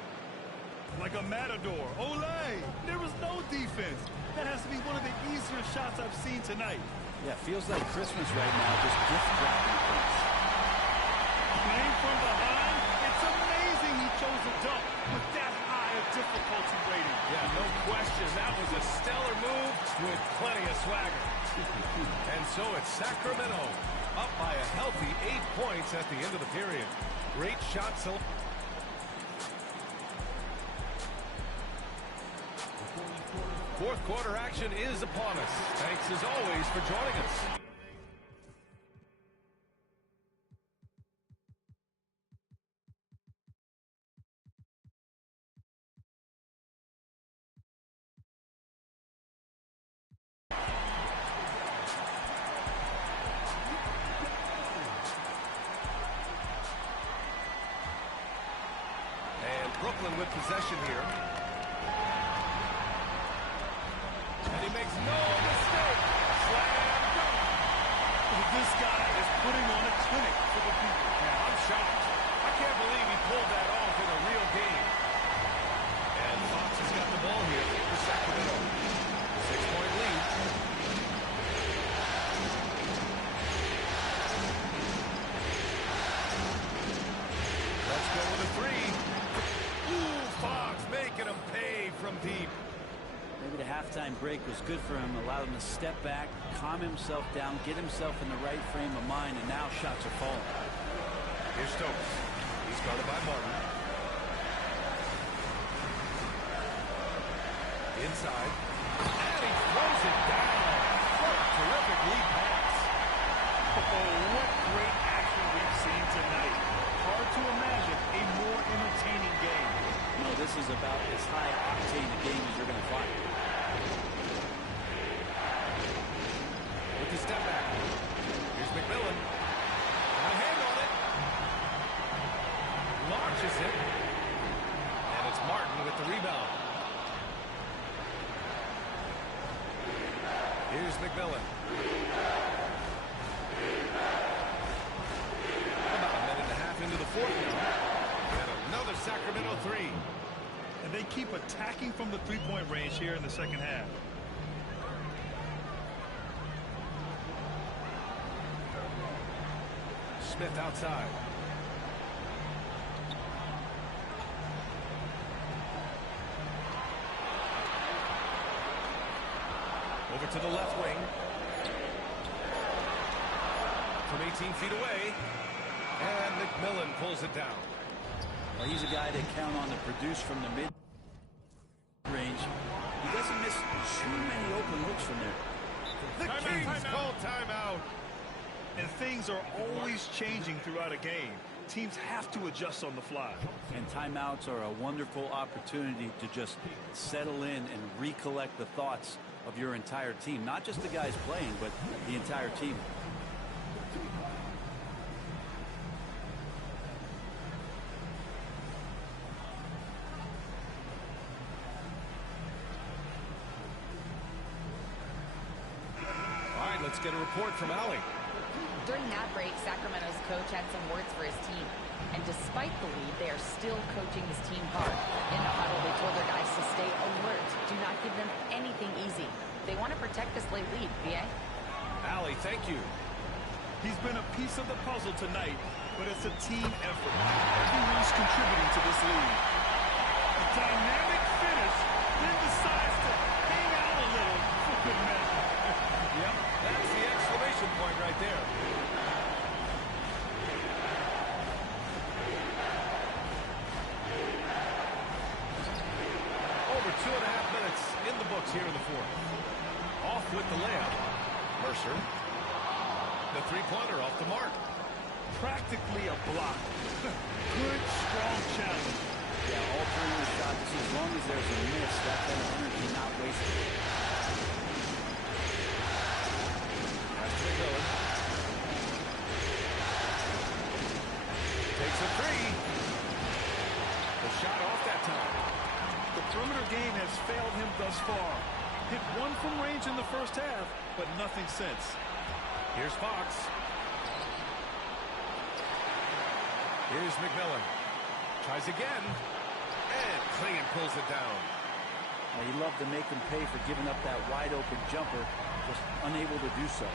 Like a matador. Olay! There was no defense. That has to be one of the easier shots I've seen tonight. Yeah, feels like Christmas right now, just gift wrapping things. Playing from behind, it's amazing he chose a dunk with that high of difficulty rating. Yeah, no question. That was a stellar move with plenty of swagger. And so it's Sacramento up by a healthy 8 points at the end of the period. Great shot selection. Fourth quarter action is upon us. Thanks as always for joining us. And Brooklyn with possession here. And he makes no mistake. Slam dunk. This guy is putting on a clinic for the people. Yeah, I'm shocked. I can't believe he pulled that three. Ooh, Fox making him pay from deep. Maybe the halftime break was good for him, allowed him to step back, calm himself down, get himself in the right frame of mind, and now shots are falling. Here's Stokes. He's guarded by Martin. Inside. And he throws it down. What a terrific lead pass. Oh, what great action we've seen tonight. Hard to imagine a more entertaining game. No, this is about as high octane a game as you're going to find. With the step back. Here's McMillan. And a hand on it. Launches it. And it's Martin with the rebound. Here's McMillan. About a minute and a half into the fourth now. And another Sacramento three. And they keep attacking from the three-point range here in the second half. Smith outside. Over to the left wing. From 18 feet away. And McMillan pulls it down. Well, he's a guy they count on to produce from the mid-range. He doesn't miss too many open looks from there. The Kings call timeout. And things are always changing throughout a game. Teams have to adjust on the fly. And timeouts are a wonderful opportunity to just settle in and recollect the thoughts of your entire team. Not just the guys playing, but the entire team. All right, let's get a report from Allie. During that break, Sacramento's coach had some words for his team. And despite the lead, they are still coaching his team hard. In the huddle, they told their guys to stay alert. Do not give them anything easy. They want to protect this late lead, B.A. Allie, thank you. He's been a piece of the puzzle tonight, but it's a team effort. Everyone's contributing to this lead. A dynamic finish, then decides to hang out a little for good measure. Yep, that's the exclamation point right there. Over 2.5 minutes in the books here in the fourth. Off with the layup. Mercer. The three-pointer off the mark. Practically a block. Good, strong challenge. Yeah, all three of the shots, as long as there's a miss, that kind of energy not wasted. That's McMillan. Takes a three. The shot off that time. The perimeter game has failed him thus far. Hit one from range in the first half, but nothing since. Here's Fox. Here's McMillan. Tries again. And Clingan pulls it down. You love to make him pay for giving up that wide-open jumper, just unable to do so.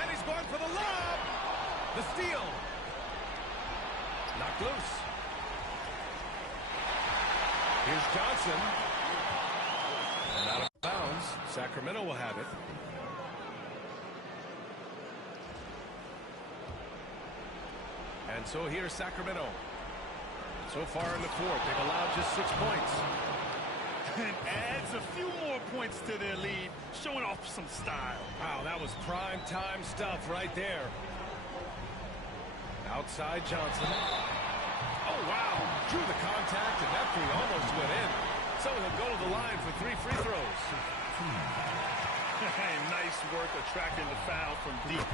And he's going for the lob. The steal. Knocked loose. Here's Johnson. And out of bounds. Sacramento will have it. And so here's Sacramento. So far in the fourth, they've allowed just 6 points. And adds a few more points to their lead, showing off some style. Wow, that was prime time stuff right there. Outside Johnson. Oh, wow. Drew the contact, and that three almost went in. So he'll go to the line for 3 free throws. Nice work attracting the foul from deep.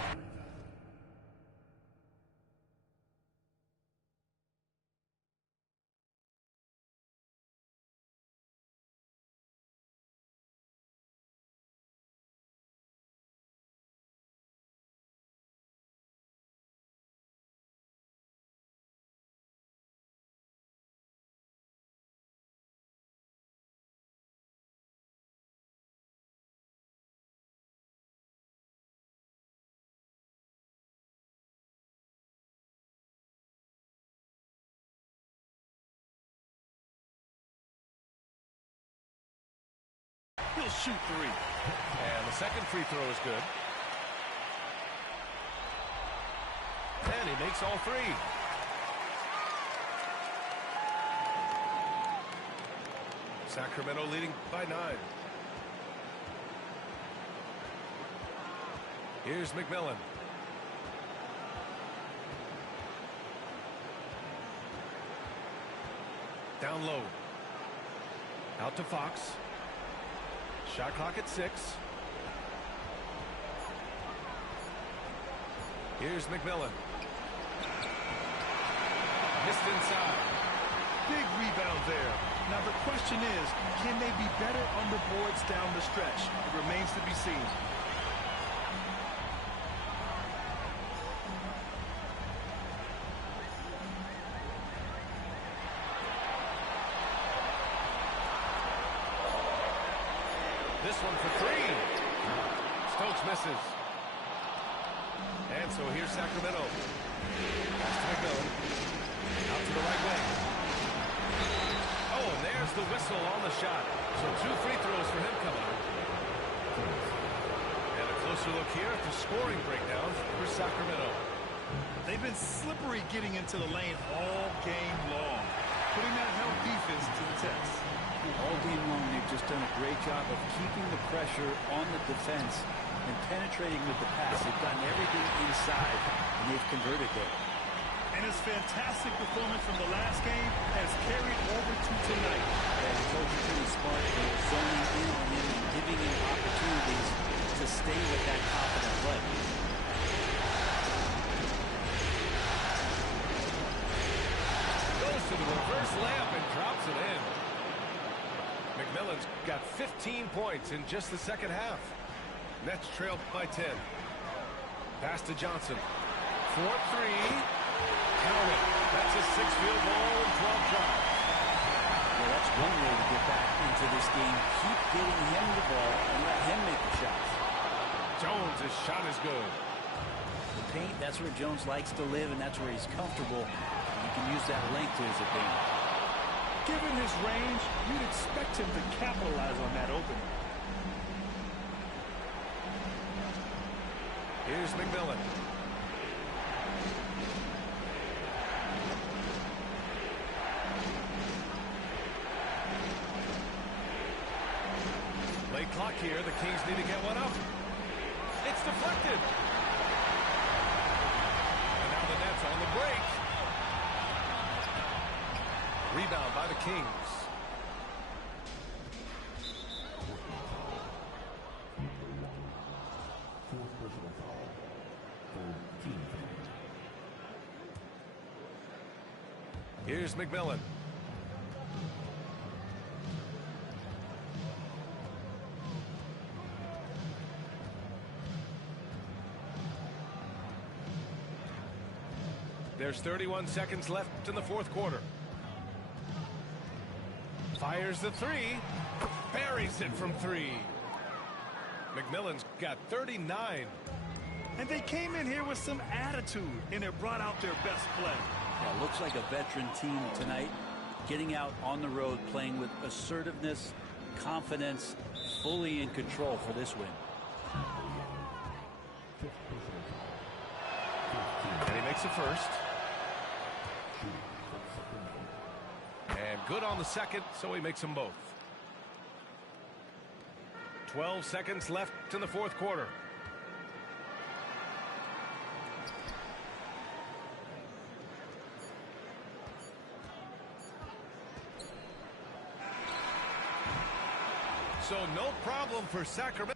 He'll shoot three. And the second free throw is good. And he makes all three. Sacramento leading by 9. Here's McMillan. Down low. Out to Fox. Shot clock at 6. Here's McMillan. Missed inside. Big rebound there. Now the question is, can they be better on the boards down the stretch? It remains to be seen. This one for 3. Stokes misses. And so here's Sacramento. Pass to McMillan. Out to the right wing. Oh, and there's the whistle on the shot. So 2 free throws for him coming up. And a closer look here at the scoring breakdown for Sacramento. They've been slippery getting into the lane all game long, putting that help defense to the test. All game long, they've just done a great job of keeping the pressure on the defense and penetrating with the pass. They've gotten everything inside, and they've converted there. And his fantastic performance from the last game has carried over to tonight. And the coach is really smart in zoning in on him and giving him opportunities to stay with that confident play. Goes to the reverse layup and drops it in. McMillan's got 15 points in just the second half. Nets trailed by 10. Pass to Johnson. 4-3. Count it. That's a 6 field goal and 12 drives. Well, that's one way to get back into this game. Keep getting him the ball and let him make the shots. Jones' shot is good. The paint, that's where Jones likes to live, and that's where he's comfortable. And he can use that length to his advantage. Given his range, you'd expect him to capitalize on that opening. Here's McMillan. Late clock here. The Kings need to get one up. It's deflected. And now the Nets on the break. Rebound by the Kings. Here's McMillan. There's 31 seconds left in the fourth quarter. Fires the 3. Buries it from 3. McMillan's got 39. And they came in here with some attitude, and it brought out their best play. Yeah, looks like a veteran team tonight, getting out on the road, playing with assertiveness, confidence, fully in control for this win. And he makes a first. And good on the second, so he makes them both. 12 seconds left in the fourth quarter. So no problem for Sacramento.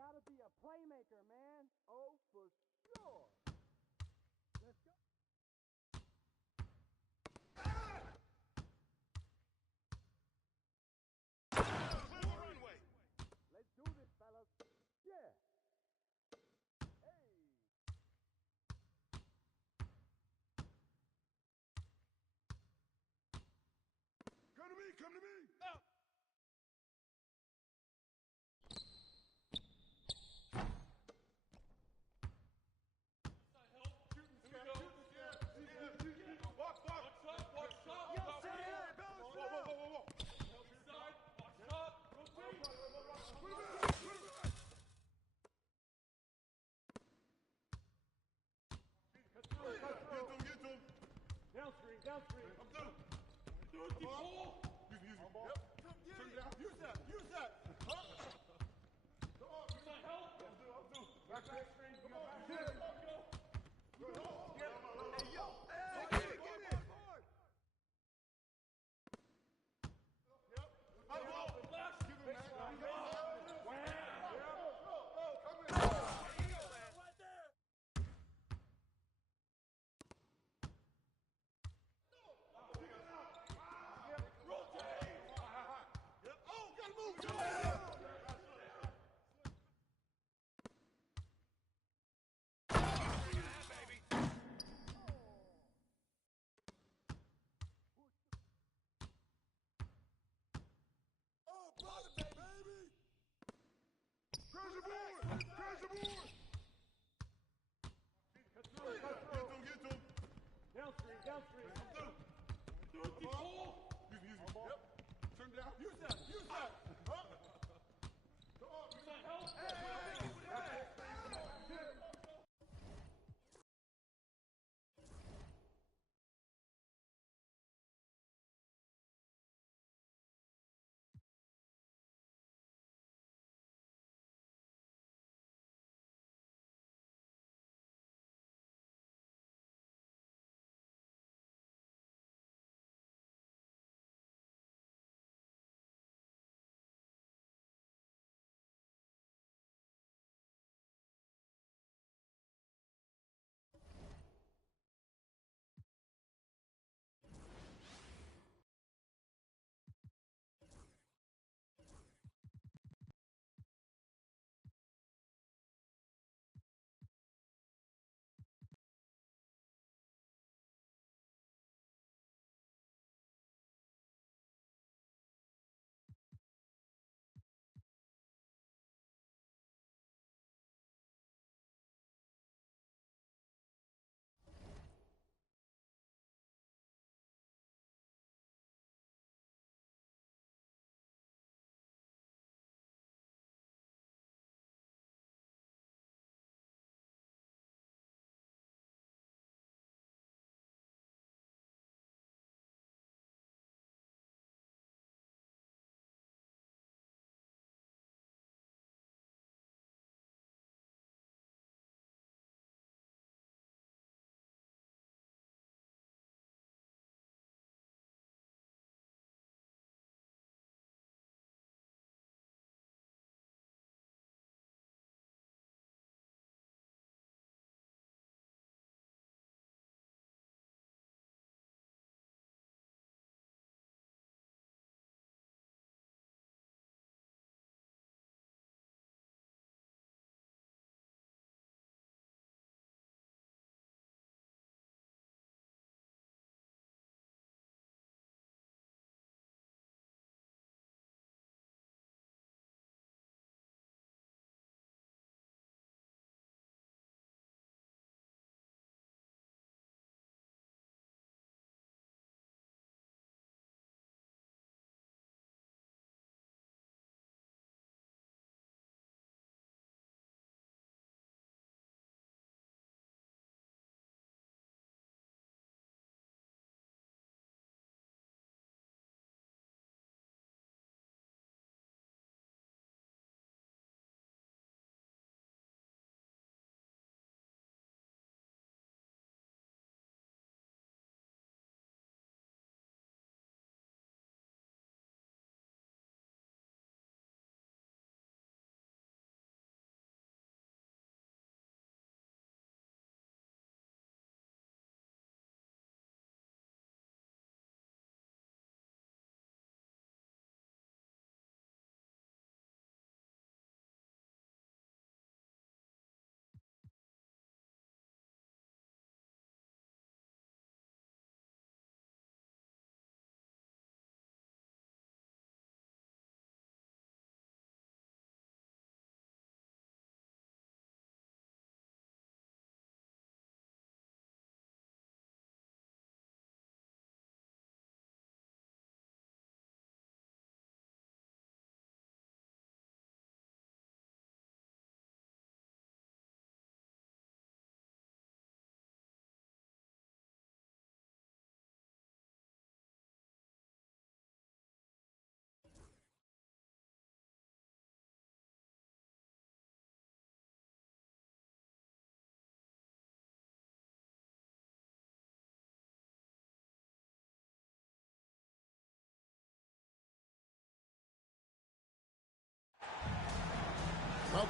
Gotta be a playmaker, man. Oh, for sure. Let's go. Let's do this, fellas. Yeah. Hey. Come to me, come to me. Downstream. I'm through. Use the ball. Use it. Yep. Turn it down. Use that. Huh? Come on. Use my help. I'm through. Back screen. Come on. Go. Hey, yo. Hey, get it. Yep. I'm ball. Left. Give him that. Downstream. I'm through. Use the ball. Use it. Yep. Turn it down. Use that. Huh? Come on. Use my help.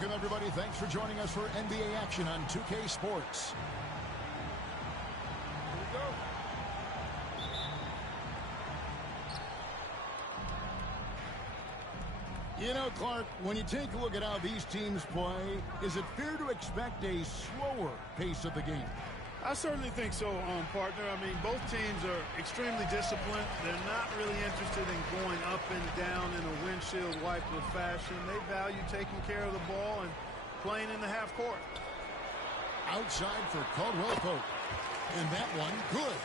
Welcome, everybody. Thanks for joining us for NBA action on 2K Sports. You know, Clark, when you take a look at how these teams play, is it fair to expect a slower pace of the game? I certainly think so, partner. I mean, both teams are extremely disciplined. They're not really interested in going up and down in a windshield wiper fashion. They value taking care of the ball and playing in the half court. Outside for Caldwell Pope. And that one, good.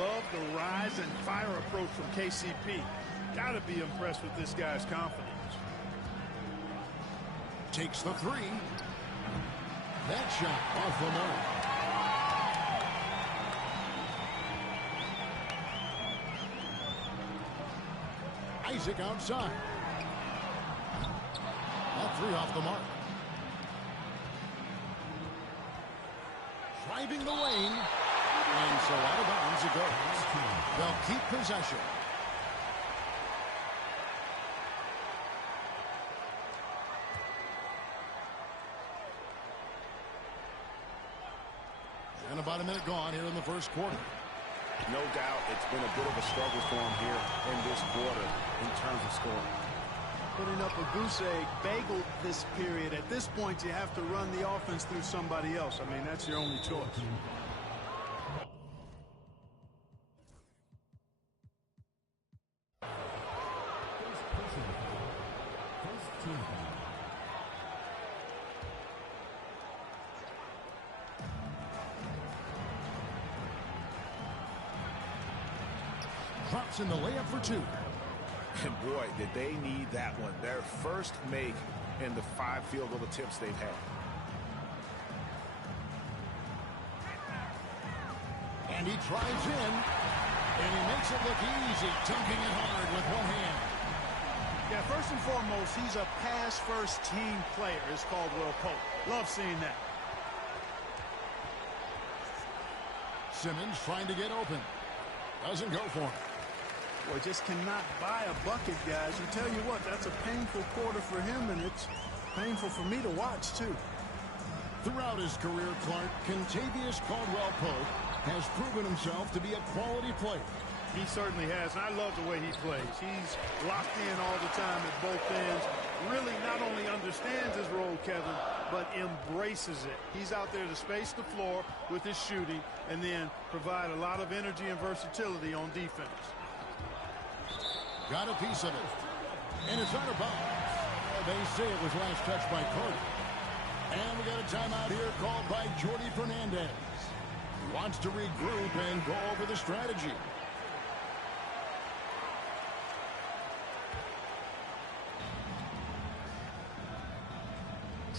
Love the rise and fire approach from KCP. Gotta be impressed with this guy's confidence. Takes the three. That shot off the mark. Isaac outside. That three off the mark. Driving the lane. And so out of bounds it goes. They'll keep possession. And about a minute gone here in the first quarter. No doubt it's been a bit of a struggle for him here in this quarter in terms of scoring. Putting up a goose egg, bagel this period. At this point, you have to run the offense through somebody else. I mean, that's your only choice. Drops in the layup for two. And boy, did they need that one. Their first make in the 5 field goal attempts they've had. And he drives in. And he makes it look easy, dunking it hard with one hand. Yeah, first and foremost, he's a pass-first team player, is Caldwell Pope. Love seeing that. Simmons trying to get open. Doesn't go for him. Boy, just cannot buy a bucket, guys. I tell you what, that's a painful quarter for him, and it's painful for me to watch, too. Throughout his career, Clark, Kentavious Caldwell Pope has proven himself to be a quality player. He certainly has, and I love the way he plays. He's locked in all the time at both ends. Really not only understands his role, Kevin, but embraces it. He's out there to space the floor with his shooting and then provide a lot of energy and versatility on defense. Got a piece of it. And it's out of bounds. They say it was last touched by Carter. And we got a timeout here called by Jordi Fernandez. He wants to regroup and go over the strategy.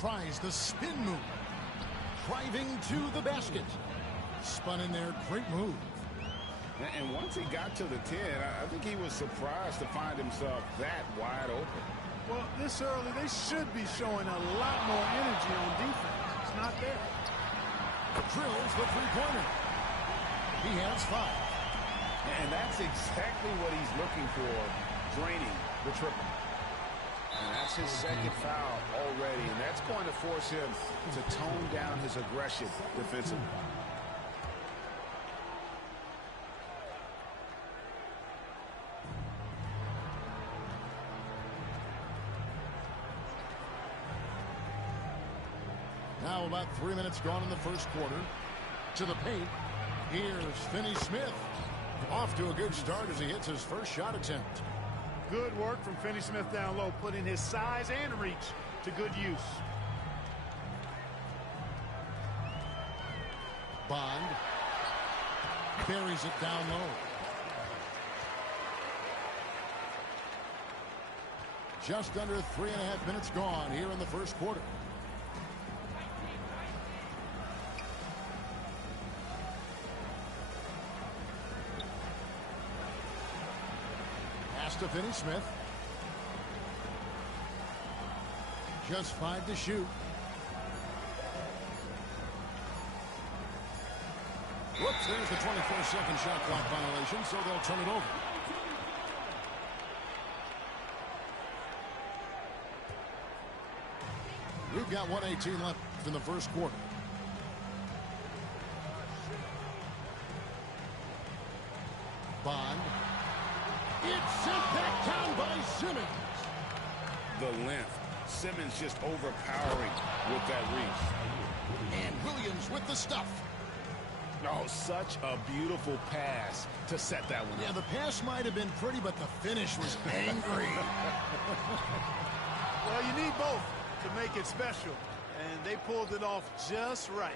Tries the spin move. Driving to the basket. Spun in there. Great move. And once he got to the 10, I think he was surprised to find himself that wide open. Well, this early, they should be showing a lot more energy on defense. It's not there. Drills the three-pointer. He has 5. And that's exactly what he's looking for, draining the triple. And that's his second foul already, and that's going to force him to tone down his aggression defensively. Now about 3 minutes gone in the first quarter. To the paint. Here's Finney-Smith. Off to a good start as he hits his first shot attempt. Good work from Finney-Smith down low, putting his size and reach to good use. Bond buries it down low. Just under 3.5 minutes gone here in the first quarter. Pass to Finney-Smith. Just 5 to shoot. Whoops, there's the 24-second shot clock violation, so they'll turn it over. We've got 1:18 left in the first quarter. Bond. It's sent back down by Simmons. The length. Simmons just overpowering with that reach. And Williams with the stuff. Oh, such a beautiful pass to set that one up. Yeah, the pass might have been pretty, but the finish was angry. Well, you need both to make it special, and they pulled it off just right.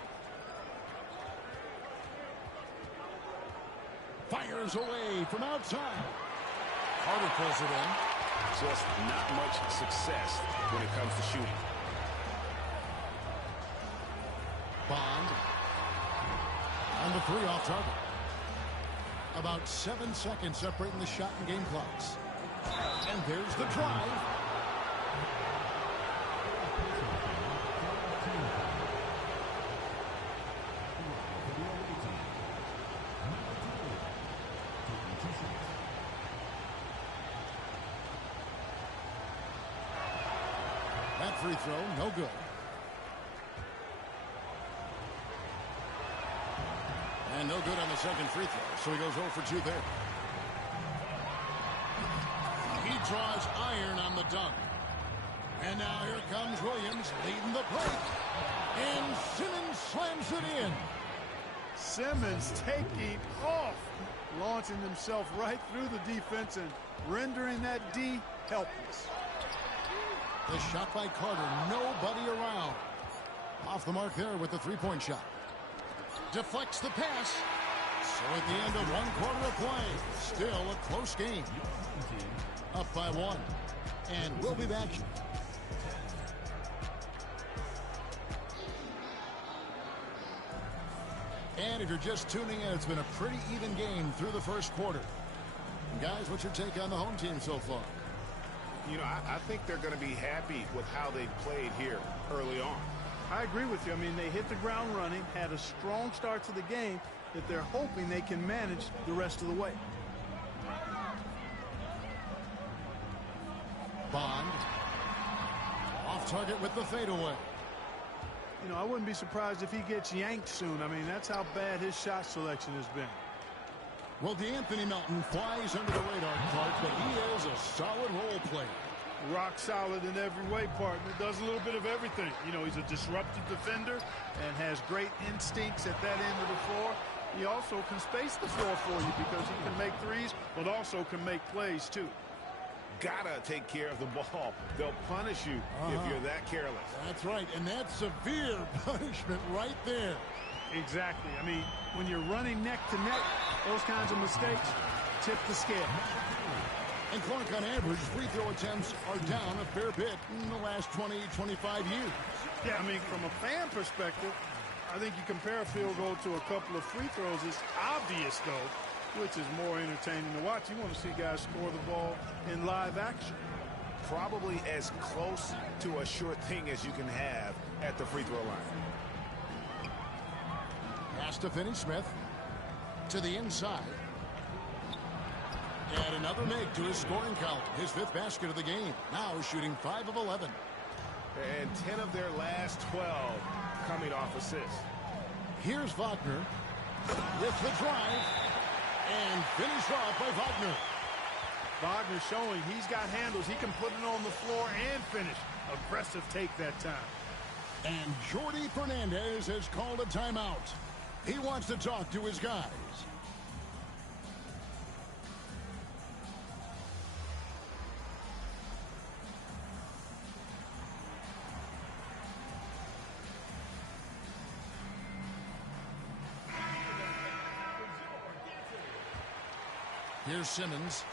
Fires away from outside. Carter pulls it in. Just not much success when it comes to shooting. Bond. And the three off target. About 7 seconds separating the shot and game clocks. And there's the drive. That free throw, no good. And no good on the second free throw, so he goes 0 for 2 there. He draws iron on the dunk. And now here comes Williams leading the break. And Simmons slams it in. Simmons taking off, launching himself right through the defense and rendering that D helpless. The shot by Carter, nobody around. Off the mark there with the three-point shot. Deflects the pass. So at the end of 1 quarter of play, still a close game. Up by 1. And we'll be back. And if you're just tuning in, it's been a pretty even game through the first quarter. Guys, what's your take on the home team so far? You know, I think they're going to be happy with how they played here early on. I agree with you. I mean, they hit the ground running, had a strong start to the game that they're hoping they can manage the rest of the way. Bond. Off target with the fadeaway. You know, I wouldn't be surprised if he gets yanked soon. I mean, that's how bad his shot selection has been. Well, DeAnthony Melton flies under the radar, Clark, but he is a solid role player. Rock solid in every way, partner. Does a little bit of everything. You know, he's a disruptive defender and has great instincts at that end of the floor. He also can space the floor for you because he can make threes, but also can make plays, too. Gotta take care of the ball. They'll punish you if you're that careless. That's right, and that's severe punishment right there. Exactly. I mean, when you're running neck to neck, those kinds of mistakes tip the scale. And Clark, on average, free throw attempts are down a fair bit in the last 20, 25 years. Yeah, I mean, from a fan perspective, I think you compare a field goal to a couple of free throws. It's obvious, though, which is more entertaining to watch. You want to see guys score the ball in live action. Probably as close to a sure thing as you can have at the free throw line. Pass to Finney-Smith. To the inside. And another make to his scoring count. His 5th basket of the game. Now shooting 5 of 11. And 10 of their last 12 coming off assists. Here's Wagner with the drive. And finished off by Wagner. Wagner showing he's got handles. He can put it on the floor and finish. Aggressive take that time. And Jordi Fernandez has called a timeout. He wants to talk to his guys. Here's Simmons.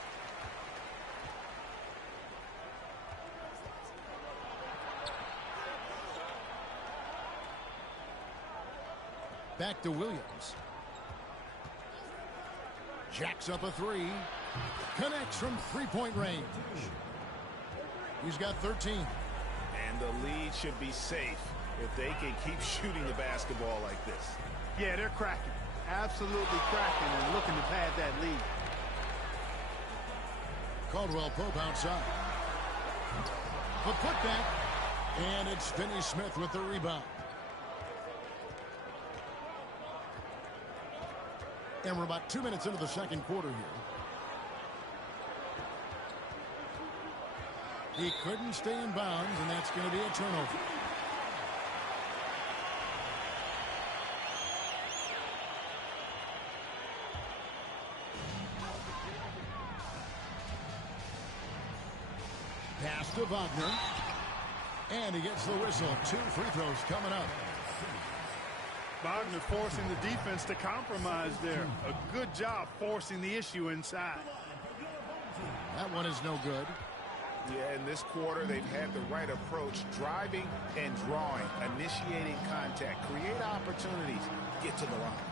Back to Williams. Jacks up a 3. Connects from three-point range. He's got 13. And the lead should be safe if they can keep shooting the basketball like this. Yeah, they're cracking. Absolutely cracking and looking to pad that lead. Caldwell Pope outside. The putback. And it's Finney Smith with the rebound. And we're about 2 minutes into the second quarter here. He couldn't stay in bounds, and that's going to be a turnover. Pass to Wagner. And he gets the whistle. 2 free throws coming up. Wagner forcing the defense to compromise there. A good job forcing the issue inside. That one is no good. Yeah, in this quarter, they've had the right approach, driving and drawing, initiating contact, create opportunities, get to the line.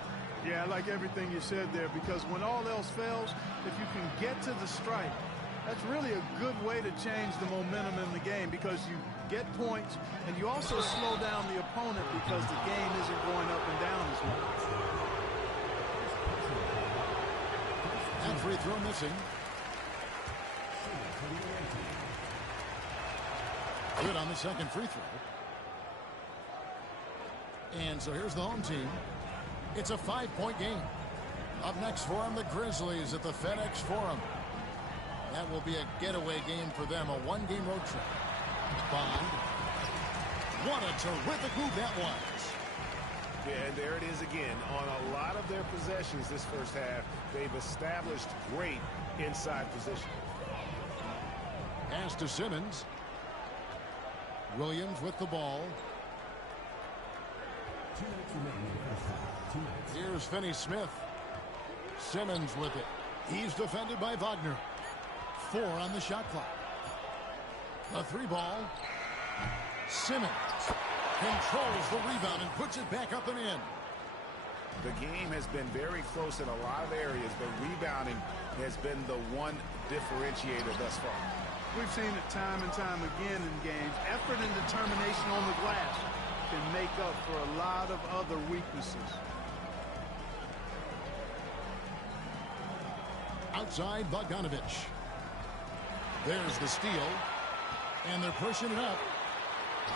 Yeah, I like everything you said there, because when all else fails, if you can get to the strike, that's really a good way to change the momentum in the game, because you get points and you also slow down the opponent because the game isn't going up and down as much. And free throw missing. Good on the second free throw. And so here's the home team. It's a 5-point game. Up next for them, the Grizzlies at the FedEx Forum. That will be a getaway game for them, a 1-game road trip. Bond. What a terrific move that was. Yeah, and there it is again. On a lot of their possessions this first half, they've established great inside position. Pass to Simmons. Williams with the ball. Here's Finney Smith. Simmons with it. He's defended by Wagner. 4 on the shot clock. The 3 ball. Simmons controls the rebound and puts it back up and in. The game has been very close in a lot of areas, but rebounding has been the one differentiator thus far. We've seen it time and time again in games. Effort and determination on the glass can make up for a lot of other weaknesses. Outside Bogdanovich. There's the steal. And they're pushing it up.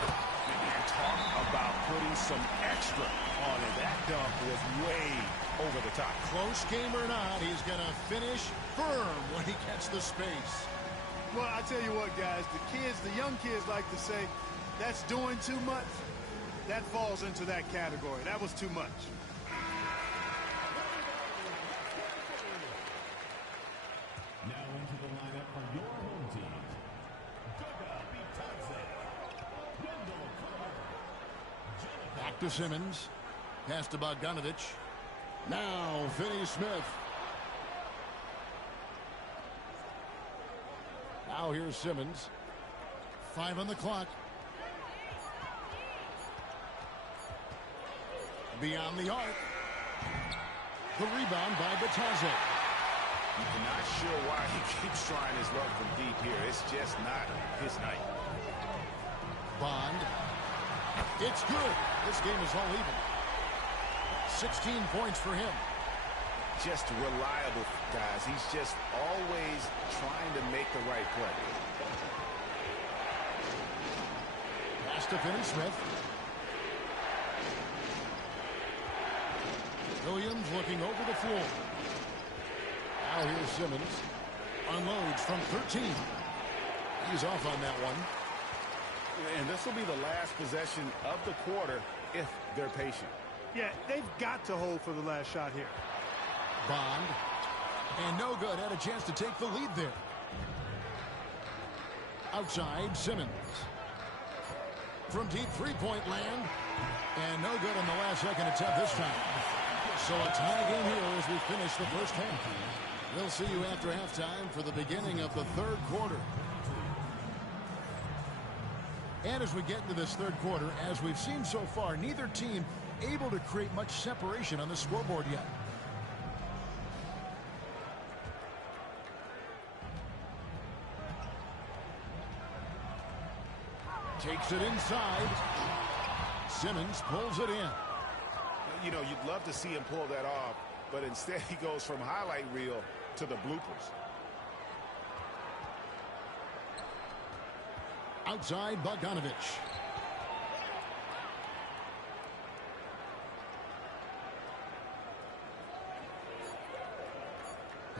And talk about putting some extra on it. That dunk was way over the top. Close game or not, he's going to finish firm when he gets the space. Well, I tell you what, guys, the young kids like to say, that's doing too much. That falls into that category. That was too much. Now into the lineup for your home team. Back to Simmons. Pass to Bogdanovich. Now Finney Smith. Now here's Simmons. 5 on the clock. Beyond the arc. The rebound by Batadze. I'm not sure why he keeps trying his luck from deep here. It's just not his night. Bond. It's good. This game is all even. 16 points for him. Just reliable, guys. He's just always trying to make the right play. Pass to Finney Smith. Williams looking over the floor. Now here's Simmons. Unloads from 13. He's off on that one. And this will be the last possession of the quarter if they're patient. Yeah, they've got to hold for the last shot here. Bond. And no good. Had a chance to take the lead there. Outside, Simmons. From deep three-point land. And no good on the last second attempt this time. So a tie game here as we finish the first half. We'll see you after halftime for the beginning of the third quarter. And as we get into this third quarter, as we've seen so far, neither team able to create much separation on the scoreboard yet. Takes it inside. Simmons pulls it in. You know, you'd love to see him pull that off, but instead he goes from highlight reel to the bloopers. Outside Bogdanovich.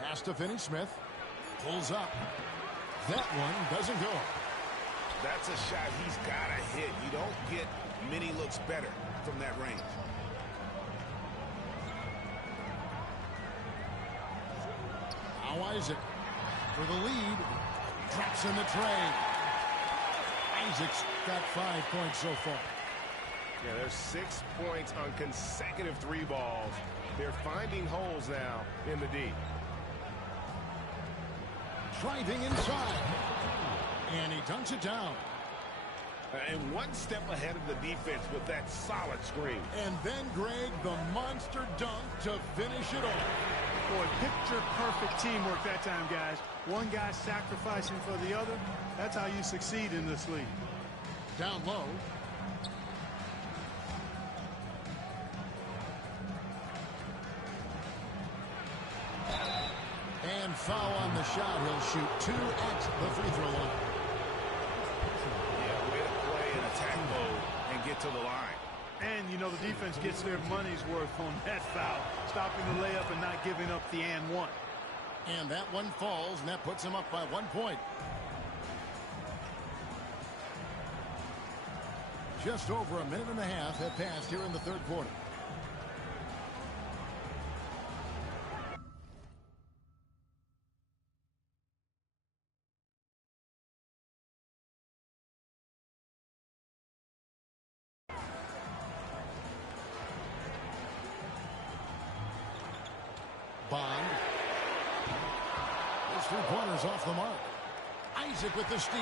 Pass to Finney-Smith. Pulls up. That one doesn't go. That's a shot he's got to hit. You don't get many looks better from that range. Now Isaac for the lead. Drops in the tray. Isaac's got 5 points so far. Yeah, there's 6 points on consecutive 3 balls. They're finding holes now in the D. Driving inside. And he dunks it down. And one step ahead of the defense with that solid screen. And then, Greg, the monster dunk to finish it off. Boy, picture-perfect teamwork that time, guys. One guy sacrificing for the other. That's how you succeed in this league. Down low. And foul on the shot. He'll shoot 2 at the free throw line. Yeah, way to play in attack mode and get to the line. And, you know, the defense gets their money's worth on that foul, stopping the layup and not giving up the and one. And that one falls, and that puts him up by 1 point. Just over a minute and a half have passed here in the third quarter. Bond. Those 3-pointers off the mark. Isaac with the steal.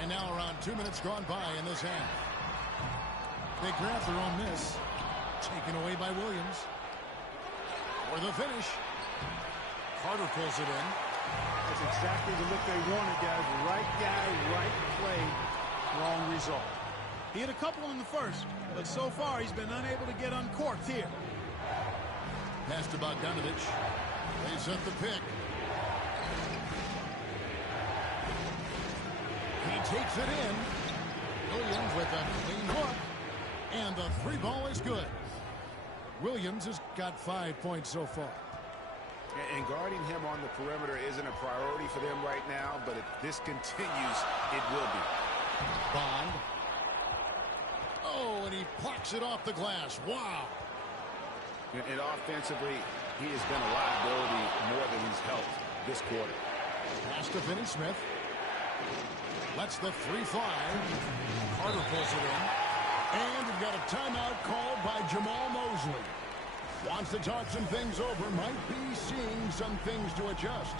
And now around 2 minutes gone by in this half. They grab their own miss. Taken away by Williams. For the finish. Carter pulls it in. That's exactly the look they wanted, guys. Right guy, right play, wrong result. He had a couple in the first, but so far he's been unable to get uncorked here. Pass to Bogdanovich. They set the pick. He takes it in. Williams with a clean hook. And the 3-ball is good. Williams has got 5 points so far. And guarding him on the perimeter isn't a priority for them right now, but if this continues, it will be. Bond. Oh, and he plucks it off the glass. Wow. And offensively, he has been a liability more than he's helped this quarter. Pass to Finney-Smith. Lets the 3 fly. Carter pulls it in. And we've got a timeout called by Jamal Mosley. Wants to talk some things over. Might be seeing some things to adjust.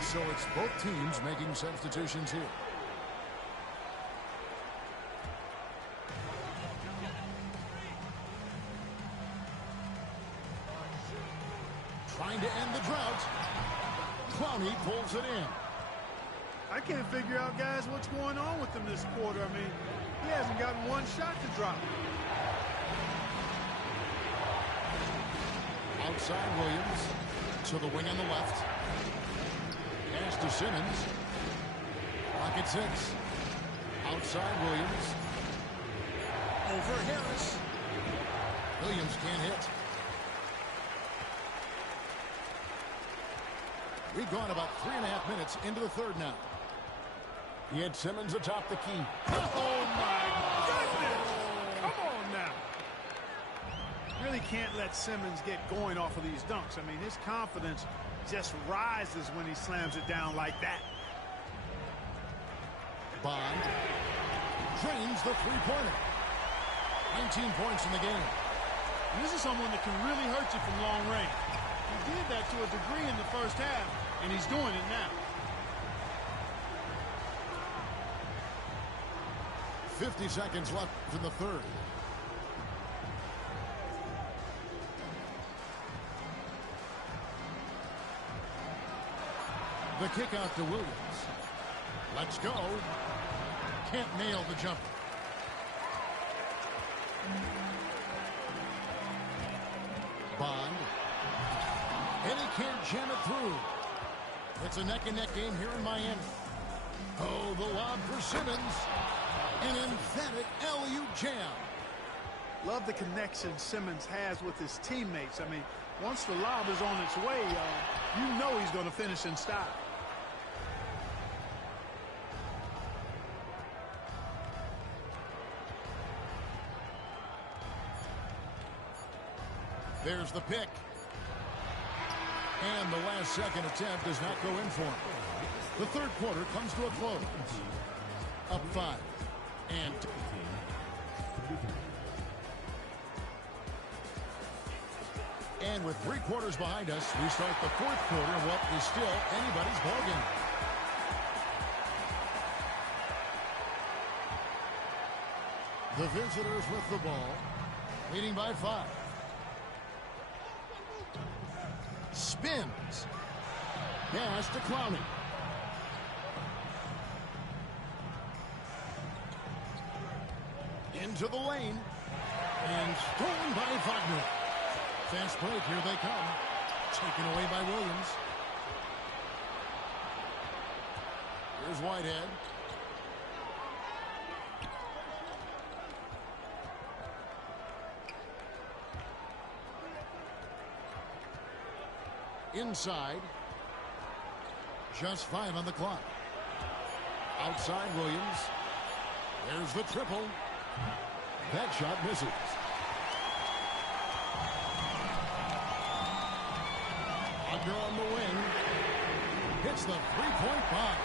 So it's both teams making substitutions here. Trying to end the drought. Clowney pulls it in. I can't figure out, guys, what's going on with him this quarter. I mean, he hasn't gotten one shot to drop. Outside Williams to the wing on the left. Pass to Simmons. Clock at 6. Outside Williams. Over Harris. Williams can't hit. We've gone about 3.5 minutes into the third now. He had Simmons atop the key. Oh, my goodness! Come on now. Really can't let Simmons get going off of these dunks. I mean, his confidence just rises when he slams it down like that. Bond drains the 3-pointer. 19 points in the game. And this is someone that can really hurt you from long range. He did that to a degree in the first half, and he's doing it now. 50 seconds left in the third. The kick out to Williams. Let's go. Can't nail the jumper. Bond. And he can't jam it through. It's a neck-and-neck game here in Miami. Oh, the lob for Simmons. An emphatic alley-oop jam. Love the connection Simmons has with his teammates. I mean, once the lob is on its way, you know he's going to finish in style. There's the pick. And the last second attempt does not go in for him. The third quarter comes to a close. Up 5. And with 3 quarters behind us, we start the fourth quarter of what is still anybody's ballgame. The visitors with the ball, leading by 5. Spins. Pass to Clowney. Into the lane. And stolen by Wagner. Fast break, here they come. Taken away by Williams. Here's Whitehead. Inside. Just 5 on the clock. Outside Williams. There's the triple. That shot misses. Wagner on the wing. Hits the three-point bomb.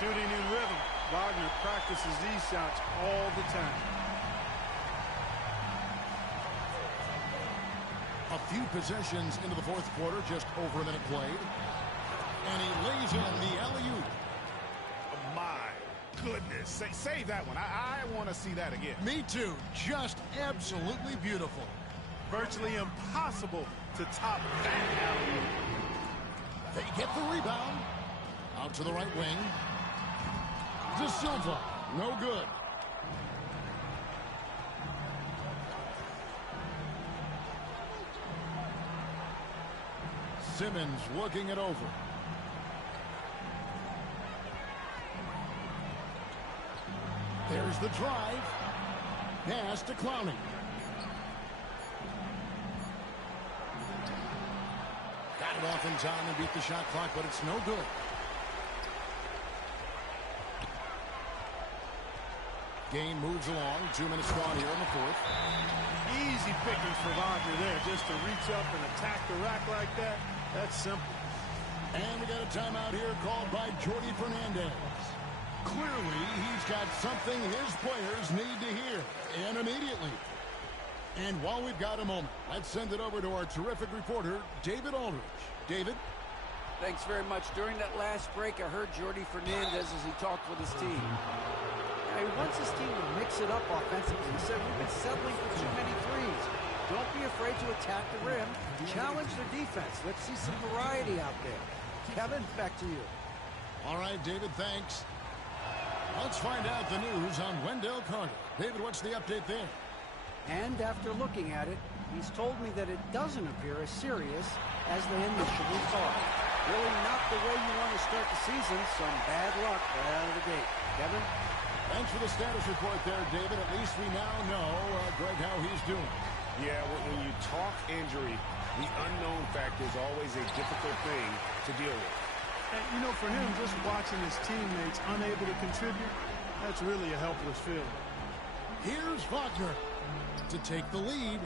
Shooting in rhythm. Wagner practices these shots all the time. A few possessions into the fourth quarter, just over a minute played. And he lays in the alley-oop. Oh my goodness. Save that one. I want to see that again. Me too. Just absolutely beautiful. Virtually impossible to top that alley-oop. They get the rebound. Out to the right wing. De Silva. No good. Simmons looking it over. There's the drive. Pass to Clowney. Got it off in time and beat the shot clock, but it's no good. Game moves along. 2 minutes gone here in the fourth. Easy pickings for Wagner there, just to reach up and attack the rack like that. That's simple. And we got a timeout here called by Jordi Fernandez. Clearly, he's got something his players need to hear, and immediately. And while we've got a moment, let's send it over to our terrific reporter, David Aldridge. David? Thanks very much. During that last break, I heard Jordi Fernandez as he talked with his team. He wants his team to mix it up offensively. He said, we've been settling for too many threes. Don't be afraid to attack the rim. Challenge the defense. Let's see some variety out there. Kevin, back to you. All right, David, thanks. Let's find out the news on Wendell Carter. David, what's the update there? And after looking at it, he's told me that it doesn't appear as serious as they initially thought. Really not the way you want to start the season. Some bad luck right out of the gate. Kevin? Thanks for the status report there, David. At least we now know, Greg, how he's doing. Yeah, when you talk injury, the unknown factor is always a difficult thing to deal with. And, you know, for him, just watching his teammates unable to contribute, that's really a helpless feeling. Here's Wagner to take the lead.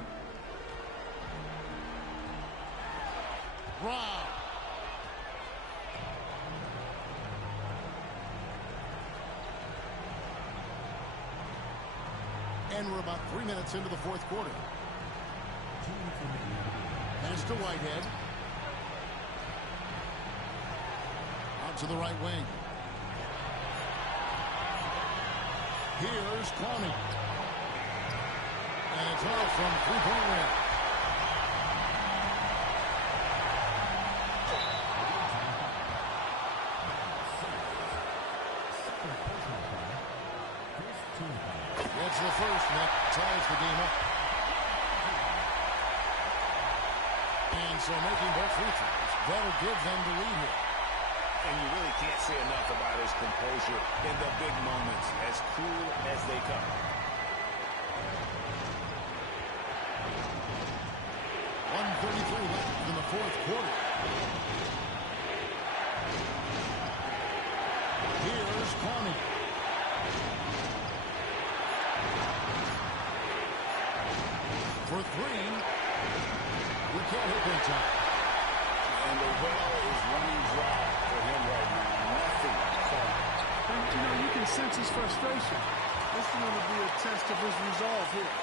Rob. And we're about 3 minutes into the fourth quarter. Pass to Whitehead. Out to the right wing. Here's Clowney. And it's off from three-point range. Gets the first, and that ties the game up. And so making both free throws, that'll give them the lead here. And you really can't say enough about his composure in the big moments, as cool as they come. .133 left in the fourth quarter. Here's Carney. For three. We can't hit in time. And the well is running dry for him right now. Nothing. And, you know, you can sense his frustration. This is going to be a test of his resolve here.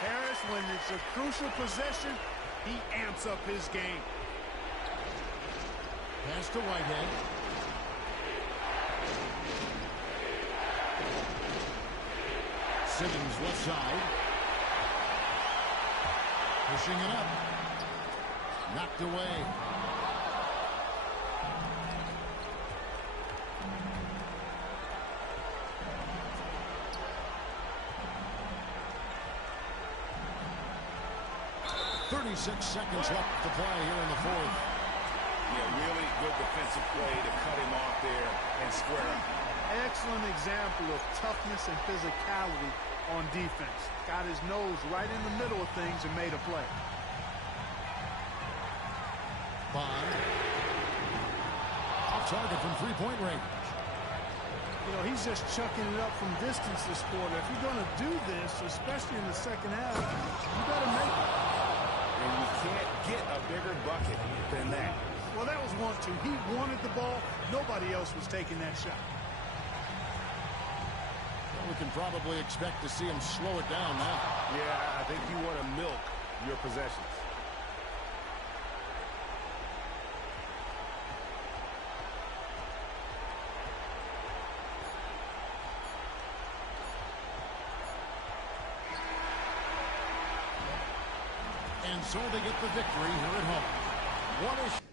Harris, when it's a crucial possession, he amps up his game. Pass to Whitehead. Simmons left side. Pushing it up. Knocked away. .36 seconds left to play here in the fourth. Yeah, really good defensive play to cut him off there and square up. Excellent example of toughness and physicality on defense. Got his nose right in the middle of things and made a play. Bond. Off target from three-point range. You know, he's just chucking it up from distance this quarter. If you're going to do this, especially in the second half, you better make it. And you can't get a bigger bucket than that. Well, that was 1-2. He wanted the ball. Nobody else was taking that shot. Well, we can probably expect to see him slow it down now. Yeah, I think you want to milk your possessions. And so they get the victory here at home. One issue.